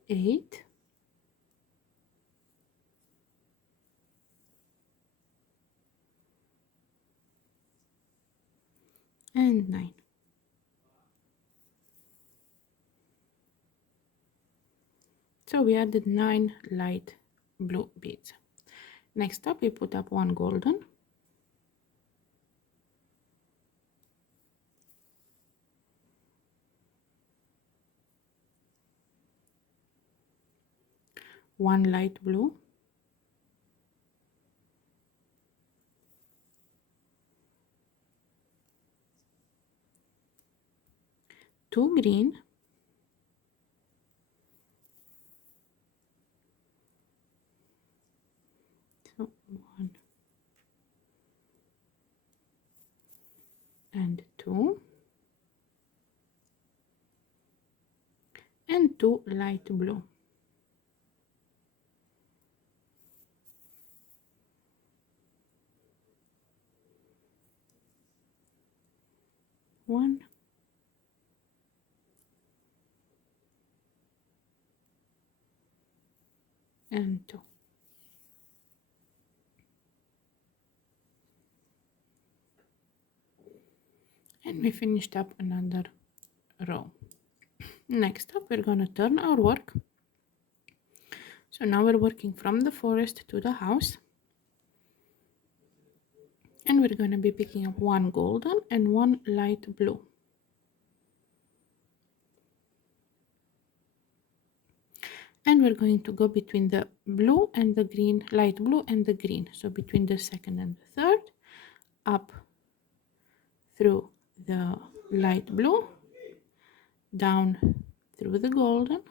8, 9. So we added 9 light blue beads. Next up we put up 1 golden, 1 light blue, 2 green, so 1 and 2, and 2 light blue, 1 and 2. And we finished up another row. Next up we're going to turn our work. So now we're working from the forest to the house, and we're going to be picking up 1 golden and 1 light blue. And we're going to go between the blue and the green, light blue and the green, so between the second and the third, up through the light blue, down through the golden,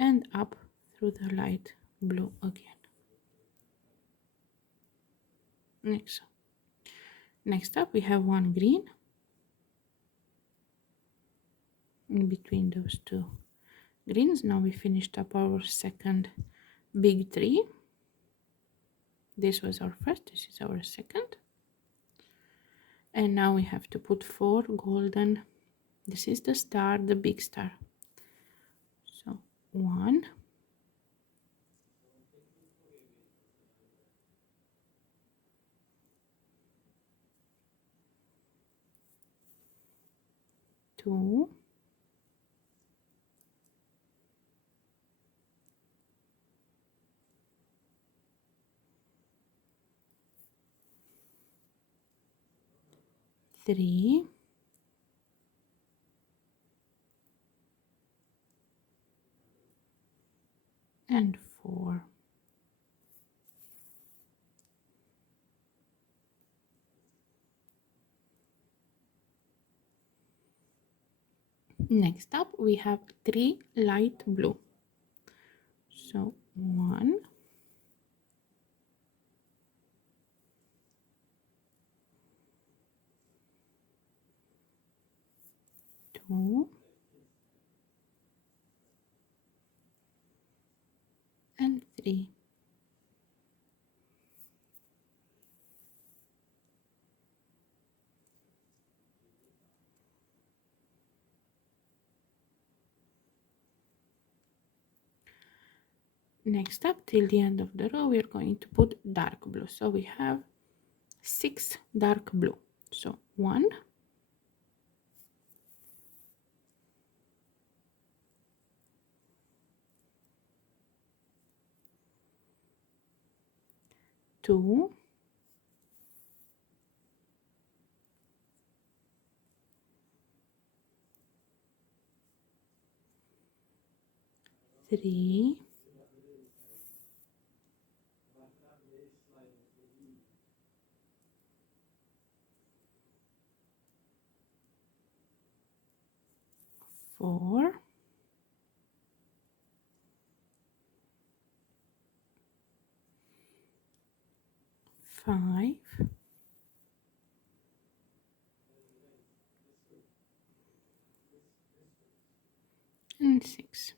and up through the light blue again. Next up we have 1 green in between those 2 greens. Now we finished up our second big tree. This was our first, this is our second, and now we have to put 4 golden. This is the star, the big star. So 1, 2, 3, and 4. Next up we have 3 light blue. So 1, 2, and 3. Next up, till the end of the row, we are going to put dark blue. So we have 6 dark blue. So 1, 2, 3, 4, 5, and 6.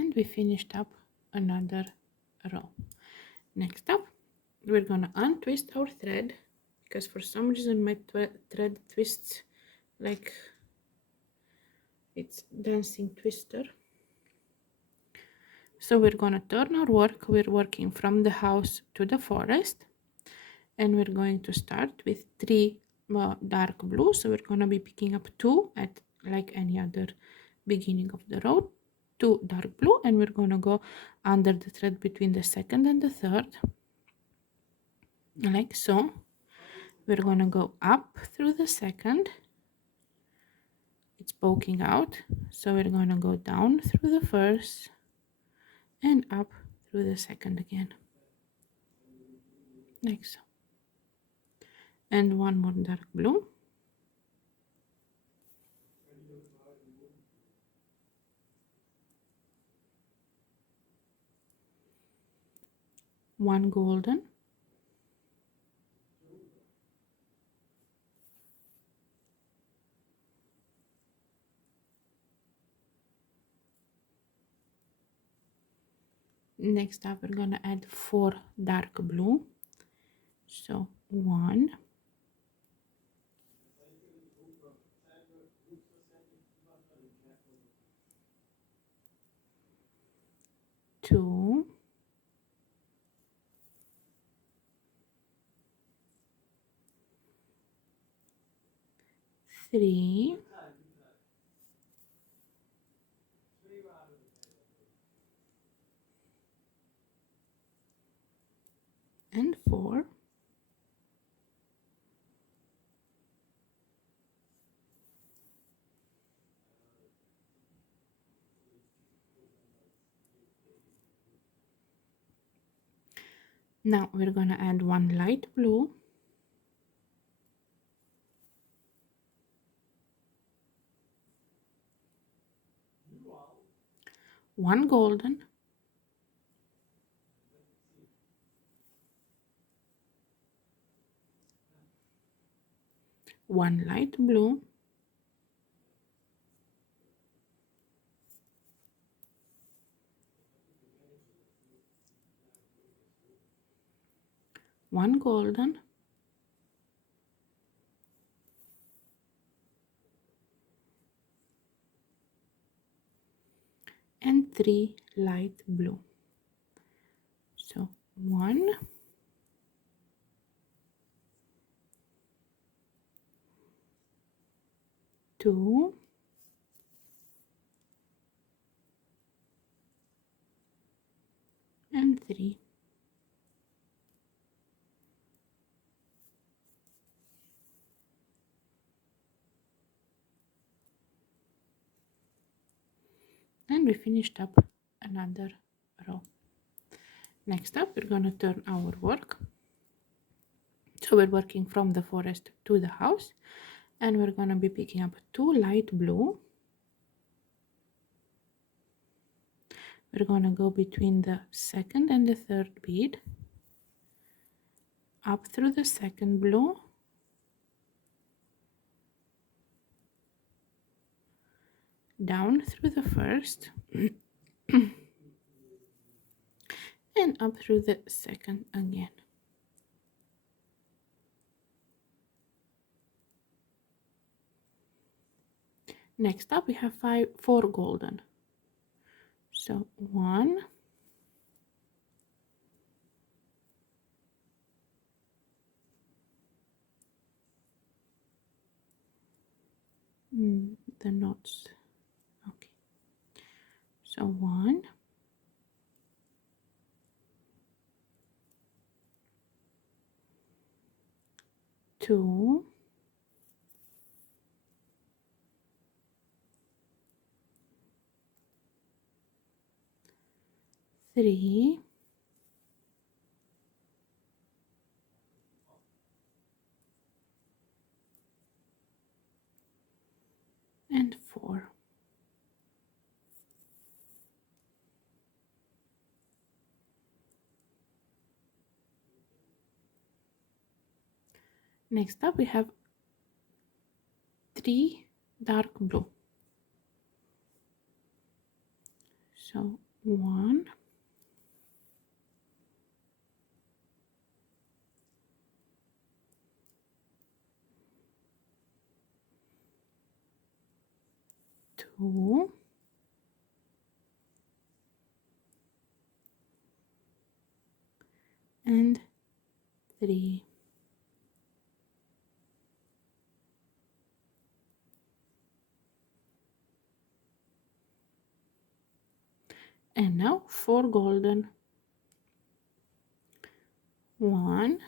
And we finished up another row. Next up, we're gonna untwist our thread, because for some reason my thread twists like it's dancing twister. So we're gonna turn our work. We're working from the house to the forest, and we're going to start with 3 dark blue. So we're gonna be picking up 2 at like any other beginning of the row, 2 dark blue, and we're gonna go under the thread between the second and the third, like so. We're gonna go up through the second, it's poking out, so we're gonna go down through the first and up through the second again, like so. And one more dark blue, one golden, next up we're gonna add 4 dark blue, so 1, 2, 3, and 4. Now we're gonna add 1 light blue, 1 golden, 1 light blue, 1 golden, and 3 light blue. So 1, 2, and 3. And we finished up another row. Next up, we're gonna turn our work. So we're working from the forest to the house, and we're gonna be picking up 2 light blue. We're gonna go between the second and the third bead, up through the second blue, down through the first, and up through the second again. Next up, we have 4 golden. So 1, the knots. Okay. So 1, 2, 2, 3, and 4. Next up we have 3 dark blue. So 1, 2, and 3. And now 4 golden. 1,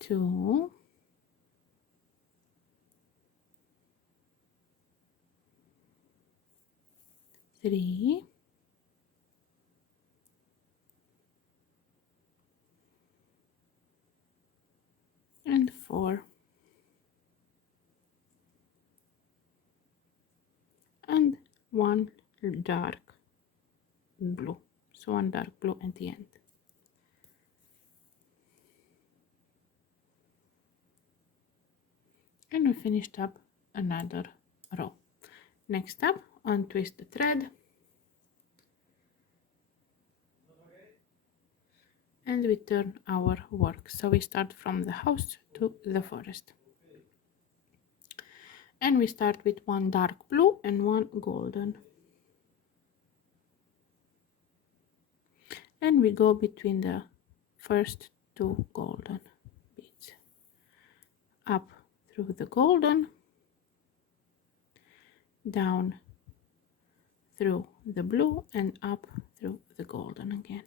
2, 3, and 4. And 1 dark blue. So 1 dark blue at the end. And we finished up another row. Next up, untwist the thread and we turn our work. So we start from the house to the forest. And we start with 1 dark blue and 1 golden. And we go between the first 2 golden beads. Up through the golden, down through the blue, and up through the golden again.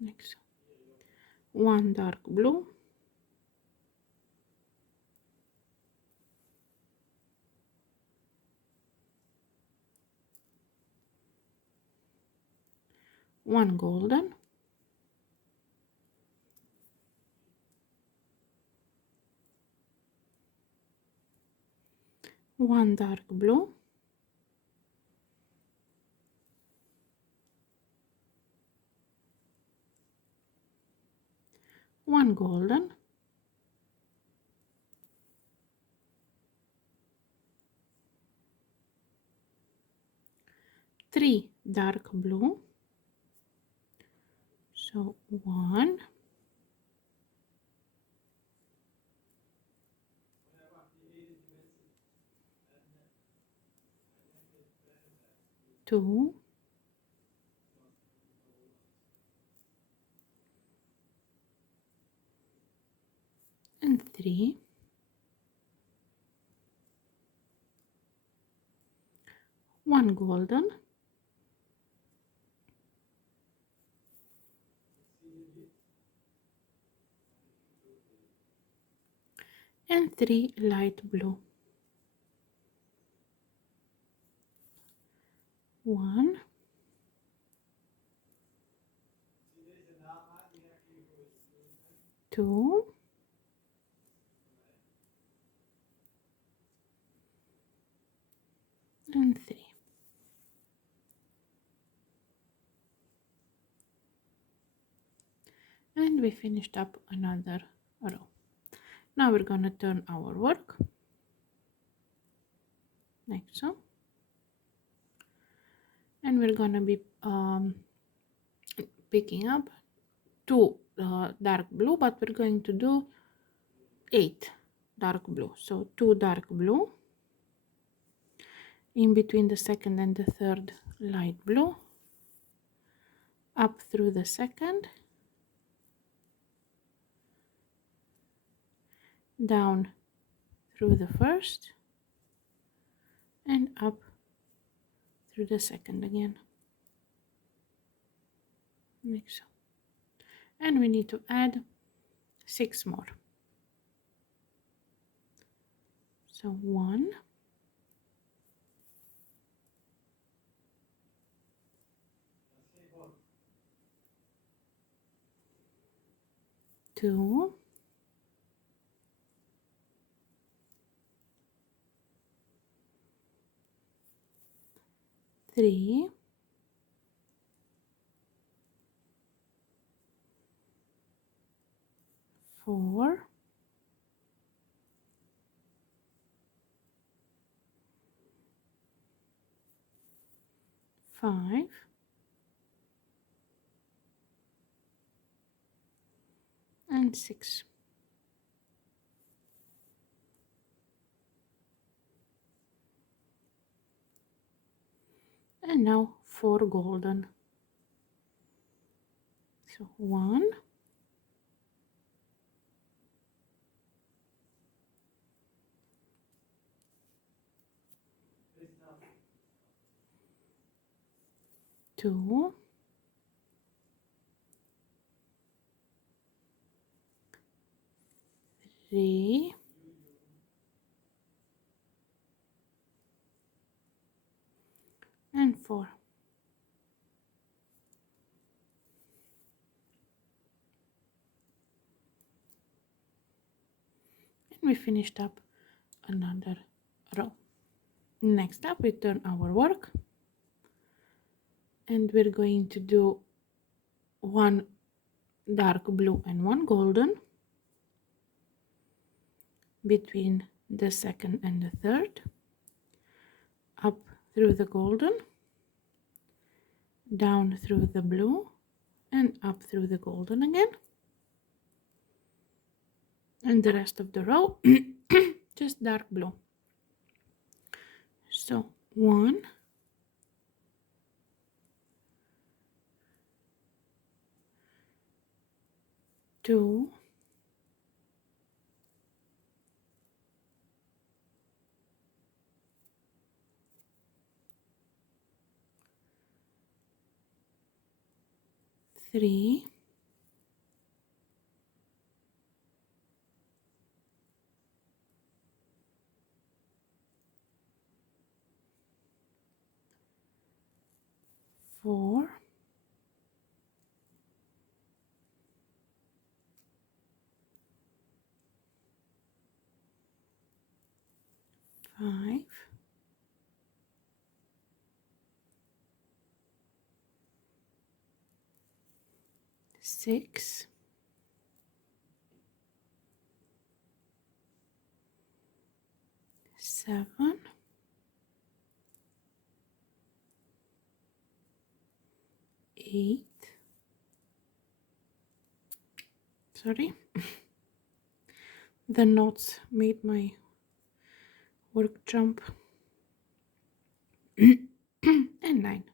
Next, 1 dark blue, 1 golden, 1 dark blue, 1 golden, 3 dark blue, so 1, 2, and 3, 1 golden, and 3 light blue. 1, 2, and 3. And we finished up another row. Now we're going to turn our work like so, and we're going to be picking up 2 dark blue, but we're going to do 8 dark blue. So 2 dark blue, in between the second and the third light blue, up through the second, down through the first, and up through the second again, like so. And we need to add 6 more. So 1, 2, 3, 4, 5, and 6. And now 4 golden. So 1, 2, 3, and 4. And we finished up another row. Next up, we turn our work, and we're going to do 1 dark blue and 1 golden between the second and the third, up through the golden, down through the blue, and up through the golden again. And the rest of the row just dark blue. So 1, 2, 3, 4, 5, 6, 7, 8. Sorry, the knots made my work jump. And 9.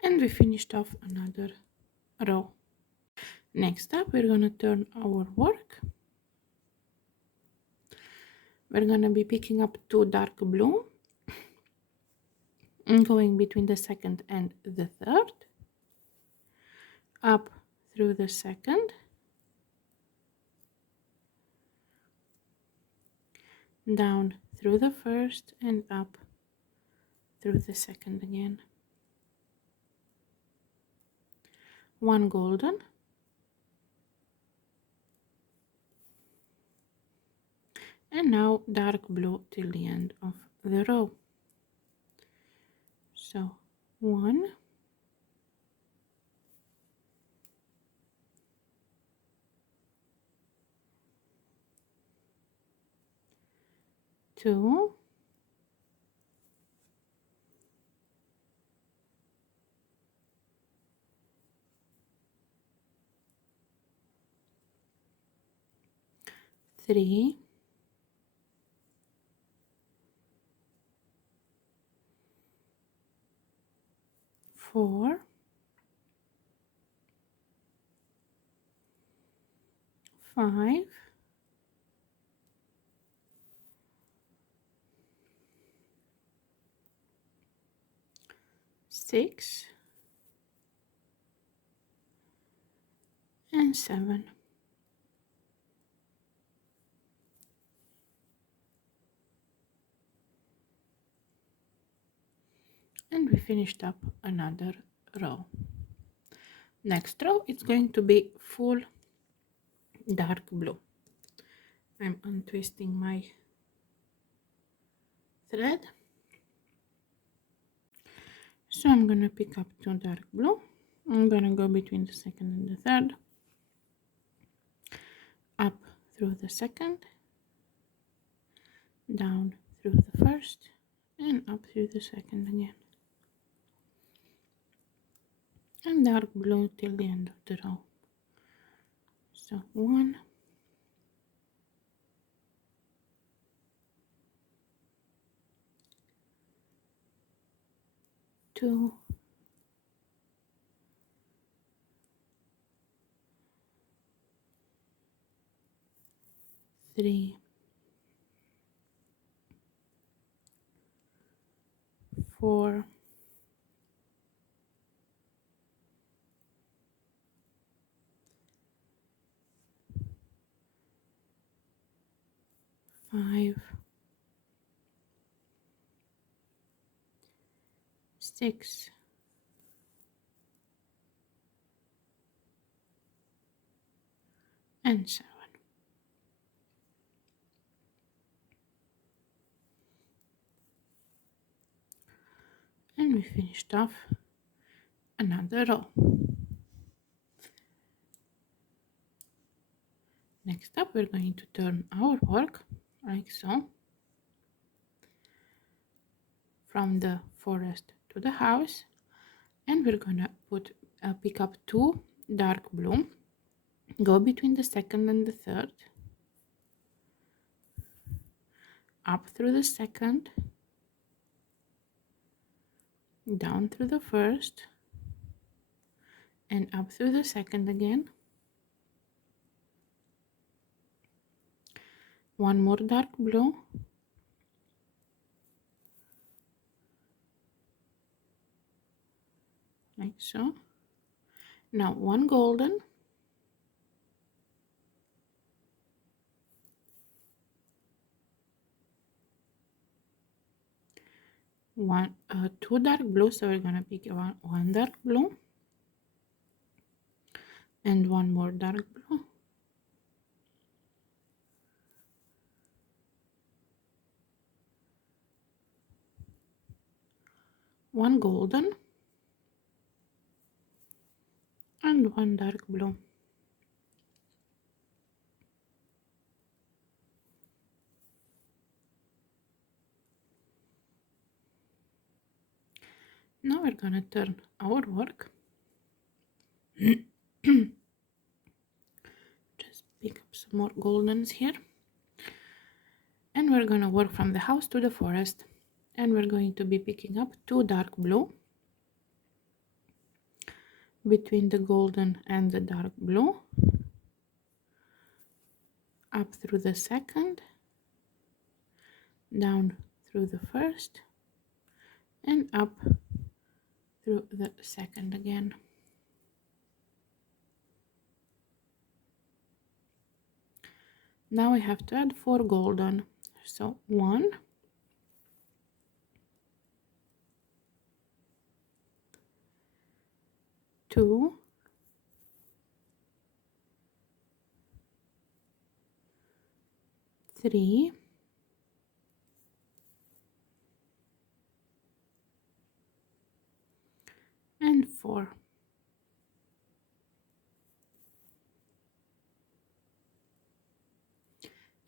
And we finished off another row. Next up, we're gonna turn our work. We're gonna be picking up 2 dark blue and going between the second and the third, up through the second, down through the first, and up through the second again. 1 golden, and now dark blue till the end of the row. So 1, 2, 3, 4, 5, 6 and 7. And we finished up another row. Next row it's going to be full dark blue. I'm untwisting my thread. So I'm gonna pick up 2 dark blue. I'm gonna go between the second and the third, up through the second, down through the first, and up through the second again, and dark blue till the end of the row. So 1, 2, 3, 4, 5, 6, and 7. And we finished off another row. Next up we're going to turn our work like so, from the forest to the house, and we're gonna pick up 2 dark blue, go between the second and the third, up through the second, down through the first, and up through the second again. One more dark blue, like so. Now one golden, two dark blue, so we're gonna pick one dark blue and one more dark blue, one golden, and one dark blue. Now we're gonna turn our work. Just pick up some more goldens here, and we're gonna work from the house to the forest, and we're going to be picking up 2 dark blue between the golden and the dark blue, up through the second, down through the first, and up through the second again. Now we have to add 4 golden, so 1, 2, 3, 4.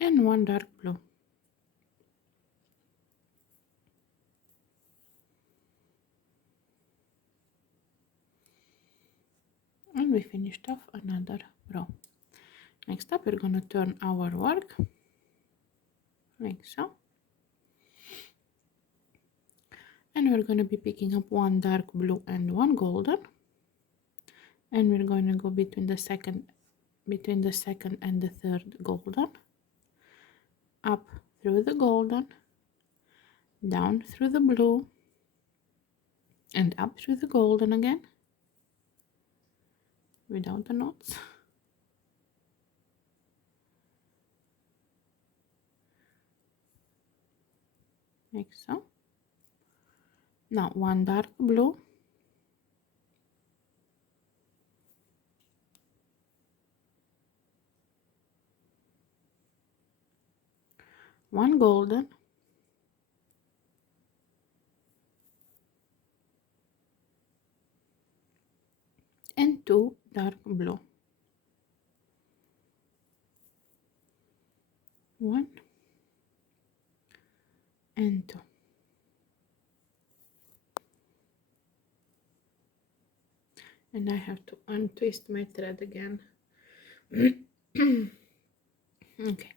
And 1 dark blue. And we finished off another row. Next up we're going to turn our work like so, and we're going to be picking up 1 dark blue and 1 golden, and we're going to go between the second between the second and the third golden, up through the golden, down through the blue, and up through the golden again without the knots. Like so. Now one dark blue, one golden, and two dark blue. One and two. And I have to untwist my thread again. Okay,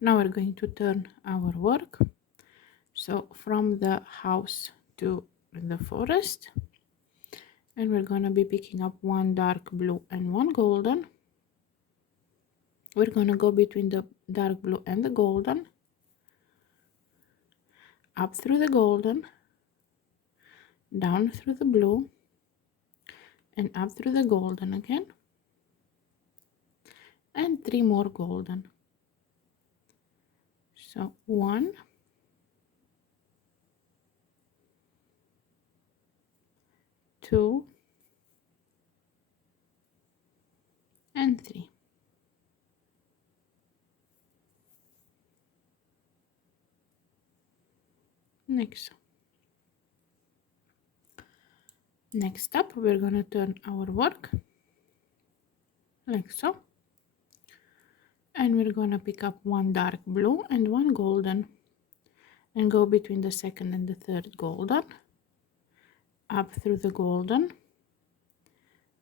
now we're going to turn our work. So from the house to the forest, and we're gonna be picking up one dark blue and one golden. We're gonna go between the dark blue and the golden, up through the golden, down through the blue, and up through the golden again, and three more golden. So one, two, and three. Next up, we're gonna turn our work like so, and we're gonna pick up one dark blue and one golden, and go between the second and the third golden, up through the golden,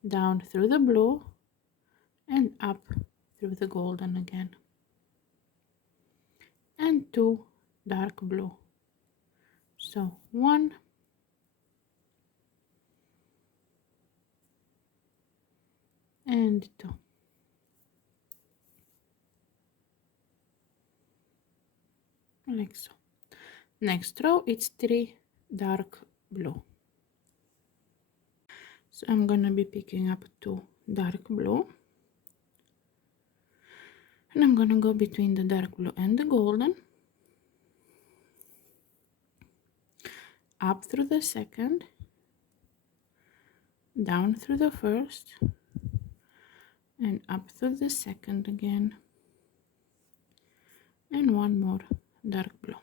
down through the blue, and up through the golden again, and two dark blue. So one, and two. Like so. Next row, it's three dark blue. So I'm gonna be picking up two dark blue, and I'm gonna go between the dark blue and the golden, up through the second, down through the first, and up through the second again, and one more dark blue.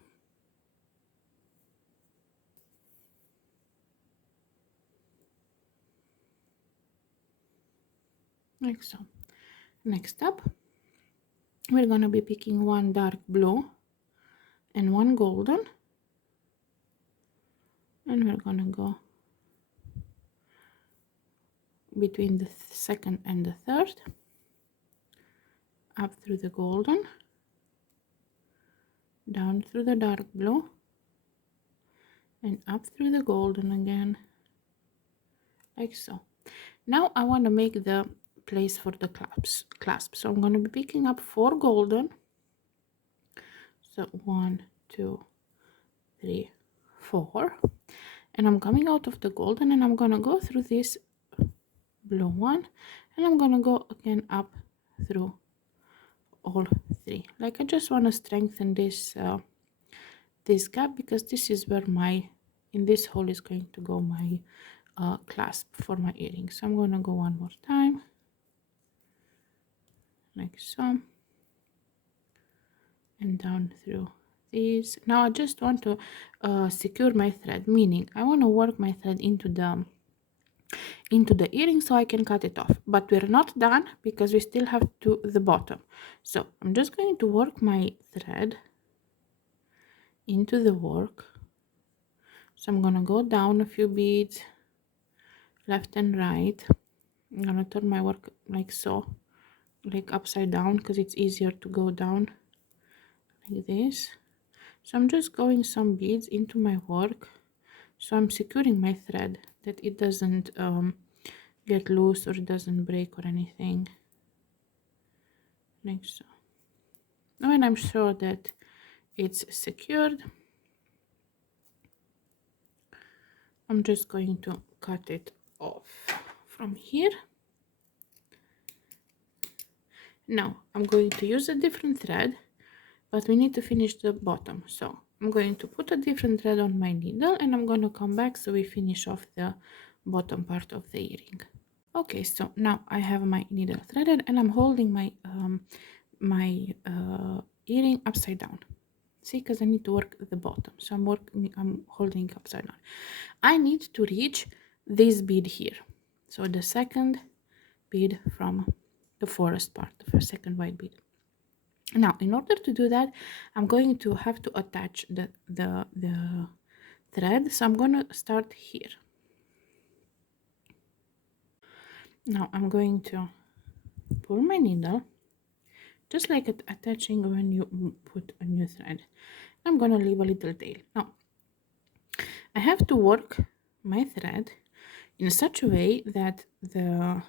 Like so. Next up, we're gonna be picking one dark blue and one golden, and we're gonna go between the second and the third, up through the golden, down through the dark blue, and up through the golden again, like so. Now I want to make the place for the clasp. So I'm going to be picking up four golden. So 1, 2, 3, 4, and I'm coming out of the golden, and I'm going to go through this blue one, and I'm going to go again up through all three. Like I just want to strengthen this this gap, because this is where in this hole is going to go my clasp for my earring. So I'm going to go one more time, like so, and down through these. Now I just want to secure my thread, meaning I want to work my thread into the earring so I can cut it off, but we're not done because we still have to the bottom. So I'm just going to work my thread into the work. So I'm gonna go down a few beads, left and right. I'm gonna turn my work like so, like upside down, because it's easier to go down like this. So I'm just going some beads into my work, so I'm securing my thread that it doesn't get loose or it doesn't break or anything. like so. When I'm sure that it's secured, I'm just going to cut it off from here. Now I'm going to use a different thread, but we need to finish the bottom. So I'm going to put a different thread on my needle and I'm going to come back so we finish off the bottom part of the earring. Okay, so now I have my needle threaded and I'm holding my earring upside down. See, because I need to work the bottom, so I'm holding upside down. I need to reach this bead here, so the second bead from the forest part, the first second white bead. Now in order to do that, I'm going to have to attach the thread, so I'm going to start here. Now I'm going to pull my needle just like attaching when you put a new thread. I'm going to leave a little tail. Now I have to work my thread in such a way that the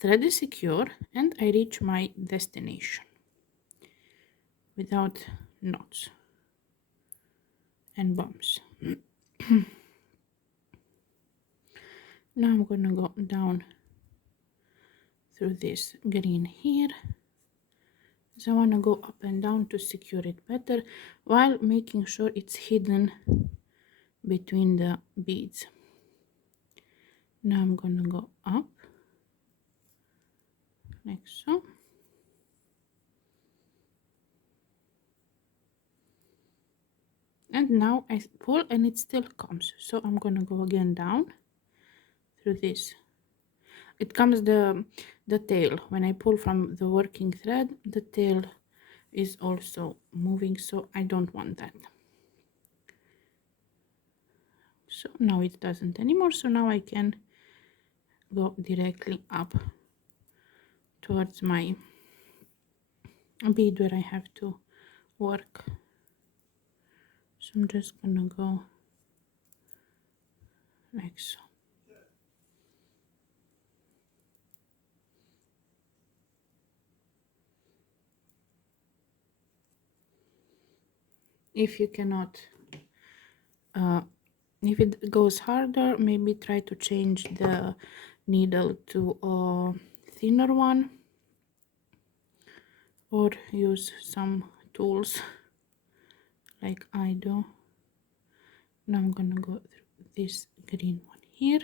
thread is secure and I reach my destination without knots and bumps. Now I'm gonna go down through this green here. So I want to go up and down to secure it better while making sure it's hidden between the beads. Now I'm gonna go up like so. And now I pull and it still comes, so I'm gonna go again down through this. It comes the tail. When I pull from the working thread, the tail is also moving, so I don't want that. So now it doesn't anymore, so now I can go directly up towards my bead where I have to work. So I'm just gonna go like so. If you cannot, if it goes harder, maybe try to change the needle to a thinner one or use some tools like I do. Now I'm gonna go through this green one here.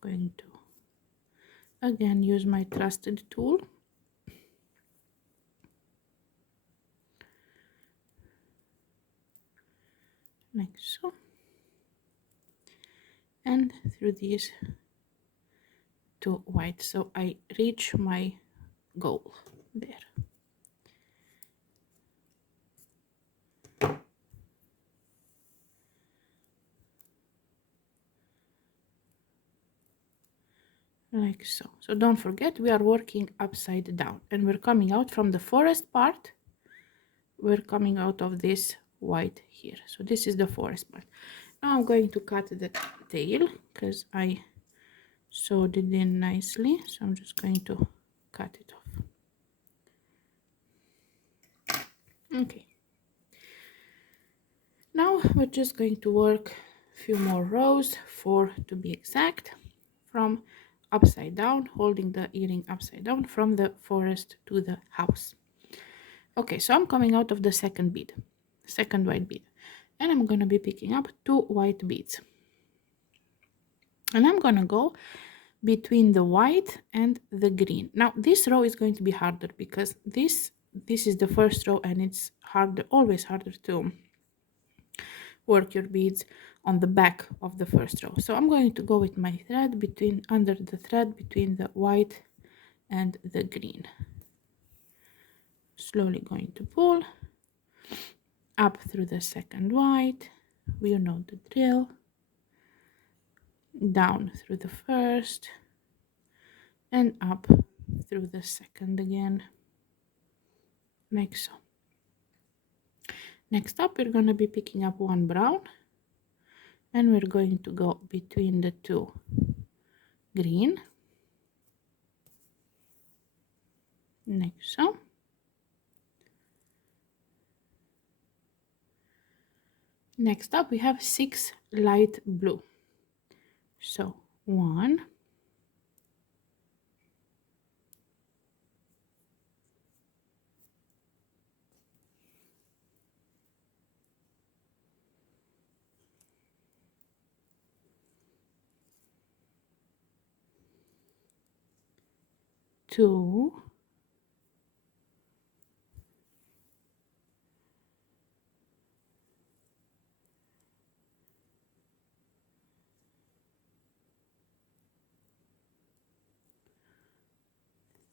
Going to again use my trusted tool. Like so. And through these two white, so I reach my goal there. Like so. So don't forget, we are working upside down and we're coming out from the forest part. We're coming out of this white here. So this is the forest part. Now I'm going to cut the tail because I sewed it in nicely. So I'm just going to cut it off. Okay. Now we're just going to work a few more rows, 4 to be exact, from upside down, holding the earring upside down from the forest to the house. Okay, so I'm coming out of the second bead, second white bead, and I'm going to be picking up 2 white beads. And I'm going to go between the white and the green. Now this row is going to be harder because this is the first row and it's harder, always harder to work your beads on the back of the first row. So I'm going to go with my thread under the thread between the white and the green. Slowly going to pull up through the second white. We know the drill. Down through the first and up through the second again, like so. Next up, we're going to be picking up 1 brown and we're going to go between the 2 green, like so. Next up we have 6 light blue. So 1, 2,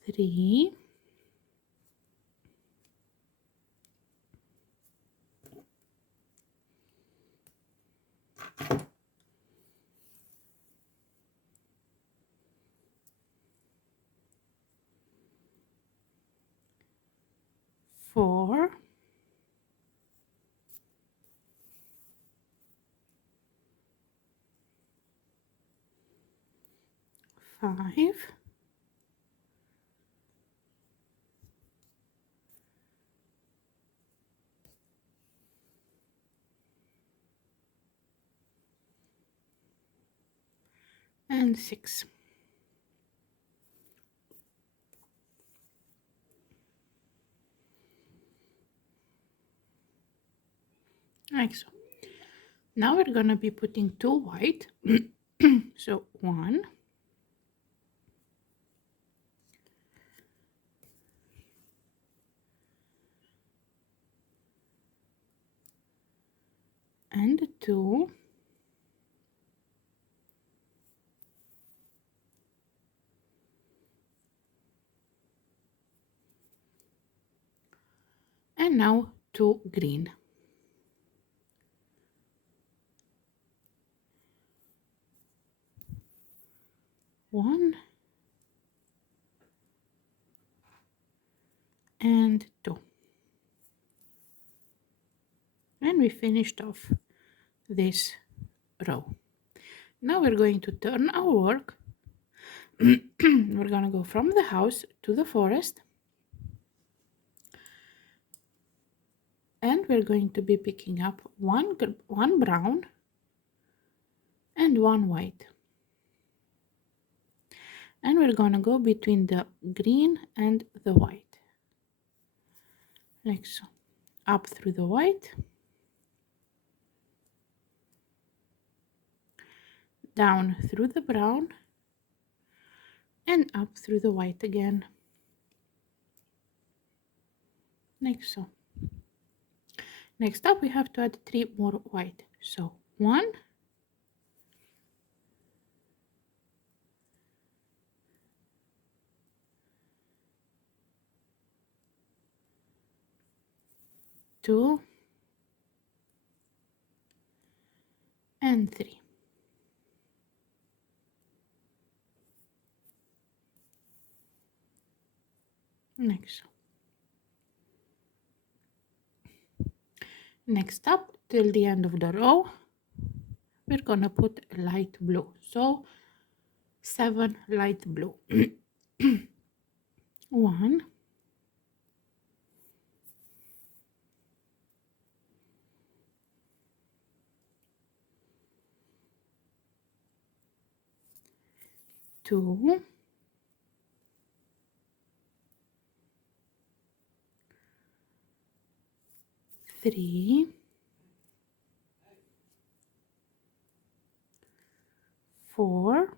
3, 4, 5, and 6. Like so. Now we're gonna be putting 2 white. So 1, and 2, and now 2 green. 1 and 2. And we finished off this row. Now we're going to turn our work. We're gonna go from the house to the forest, and we're going to be picking up one brown and 1 white, and we're gonna go between the green and the white, like so. Up through the white, down through the brown, and up through the white again, like so. Next up we have to add 3 more white. So 1, 2, and 3. Like so. Next up, till the end of the row, we're gonna put light blue. So 7 light blue. 1, 2, 3, 4,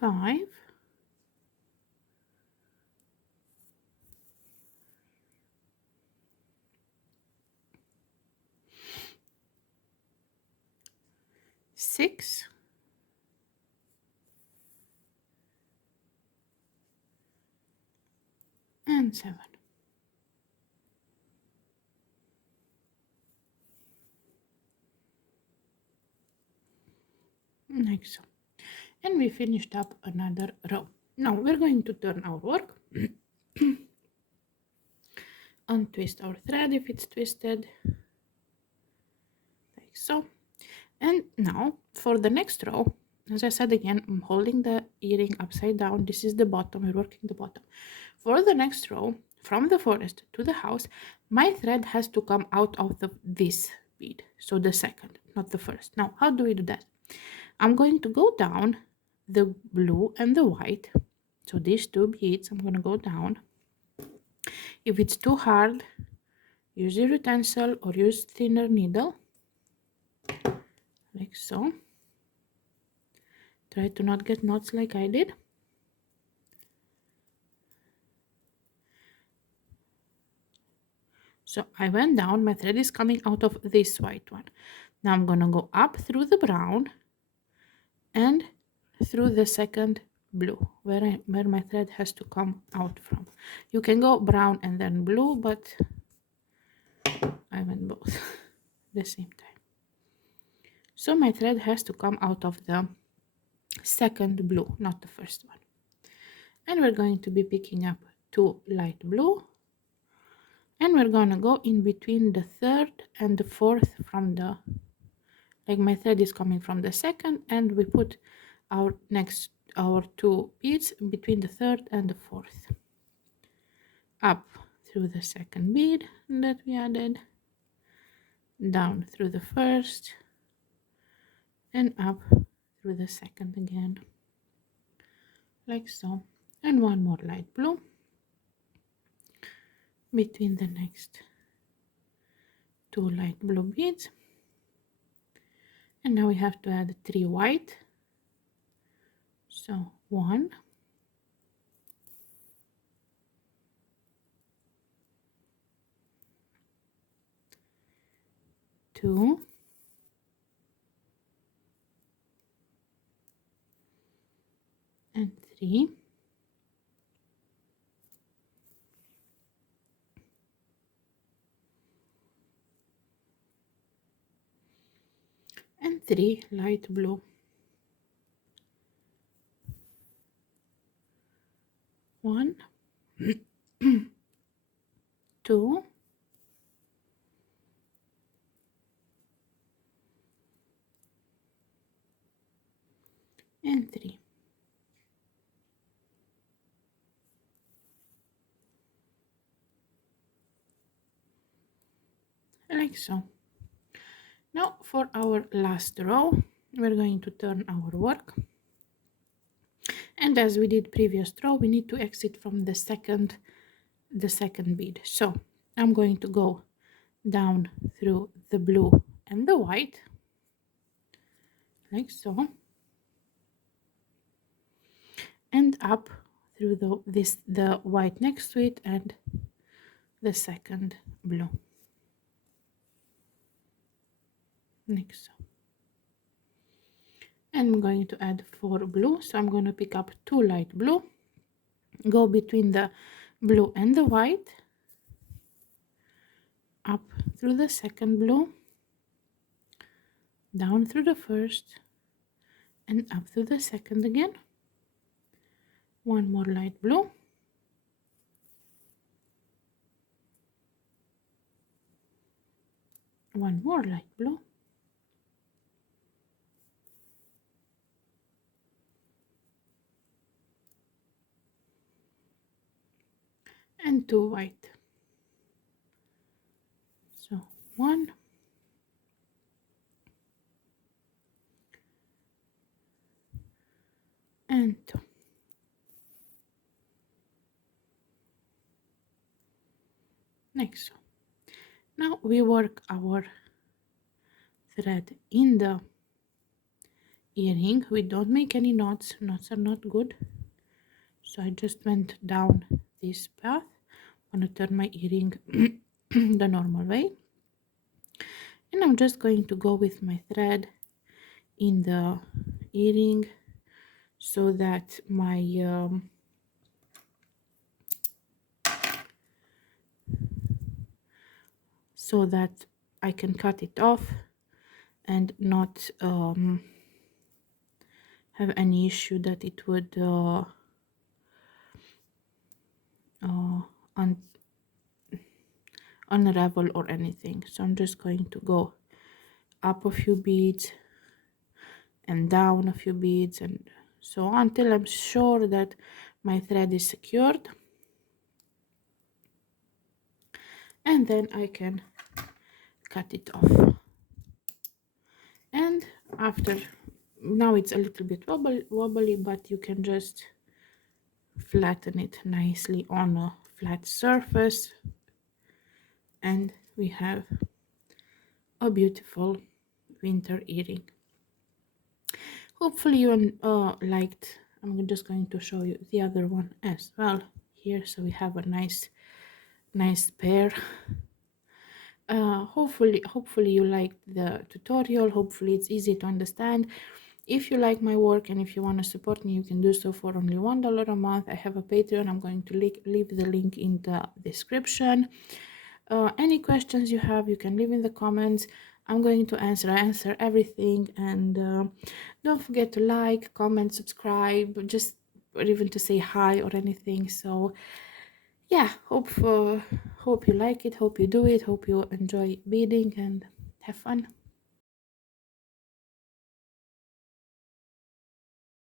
5, 6, and 7. Like so. And we finished up another row. Now we're going to turn our work, untwist our thread if it's twisted, so. And now for the next row, as I said again, I'm holding the earring upside down. This is the bottom, we're working the bottom. For the next row, from the forest to the house, my thread has to come out of this bead, so the second, not the first. Now how do we do that? I'm going to go down the blue and the white, so these two beads, I'm going to go down. If it's too hard, use your utensil or use thinner needle, like so. Try to not get knots like I did. So I went down, my thread is coming out of this white one. Now I'm gonna go up through the brown and through the second blue, where my thread has to come out from. You can go brown and then blue, but I went both at the same time. So my thread has to come out of the second blue, not the first one. And we're going to be picking up two light blue, and we're gonna go in between the third and the fourth from the, like my thread is coming from the second, and we put our two beads between the third and the fourth, up through the second bead that we added, down through the first, and up through the second again, like so. And one more light blue between the next two light blue beads. And now we have to add 3 white, so 1, 2, and 3, and 3 light blue. 1, 2, and 3. Like so. Now for our last row, we're going to turn our work, and as we did previous row, we need to exit from the second bead. So I'm going to go down through the blue and the white, like so, and up through the white next to it and the second blue, like so. And I'm going to add 4 blue, so I'm going to pick up 2 light blue, go between the blue and the white, up through the second blue, down through the first, and up through the second again. One more light blue, one more light blue, and 2 white. So 1, and 2. Like so. Now we work our thread in the earring. We don't make any knots. Knots are not good. So I just went down this path. I'm going to turn my earring the normal way. And I'm just going to go with my thread in the earring so that my so that I can cut it off and not have any issue that it would unravel or anything. So I'm just going to go up a few beads and down a few beads and so on until I'm sure that my thread is secured, and then I can cut it off. And after, now it's a little bit wobbly, but you can just flatten it nicely on a flat surface, and we have a beautiful winter earring. Hopefully you liked. I'm just going to show you the other one as well here, so we have a nice pair. Hopefully you liked the tutorial. Hopefully it's easy to understand. If you like my work and if you want to support me, you can do so for only $1 a month. I have a Patreon. I'm going to leave the link in the description. Any questions you have, you can leave in the comments. I'm going to answer everything, and don't forget to like, comment, subscribe, just or even to say hi or anything. So yeah, hope you like it, hope you do it, hope you enjoy beading, and have fun.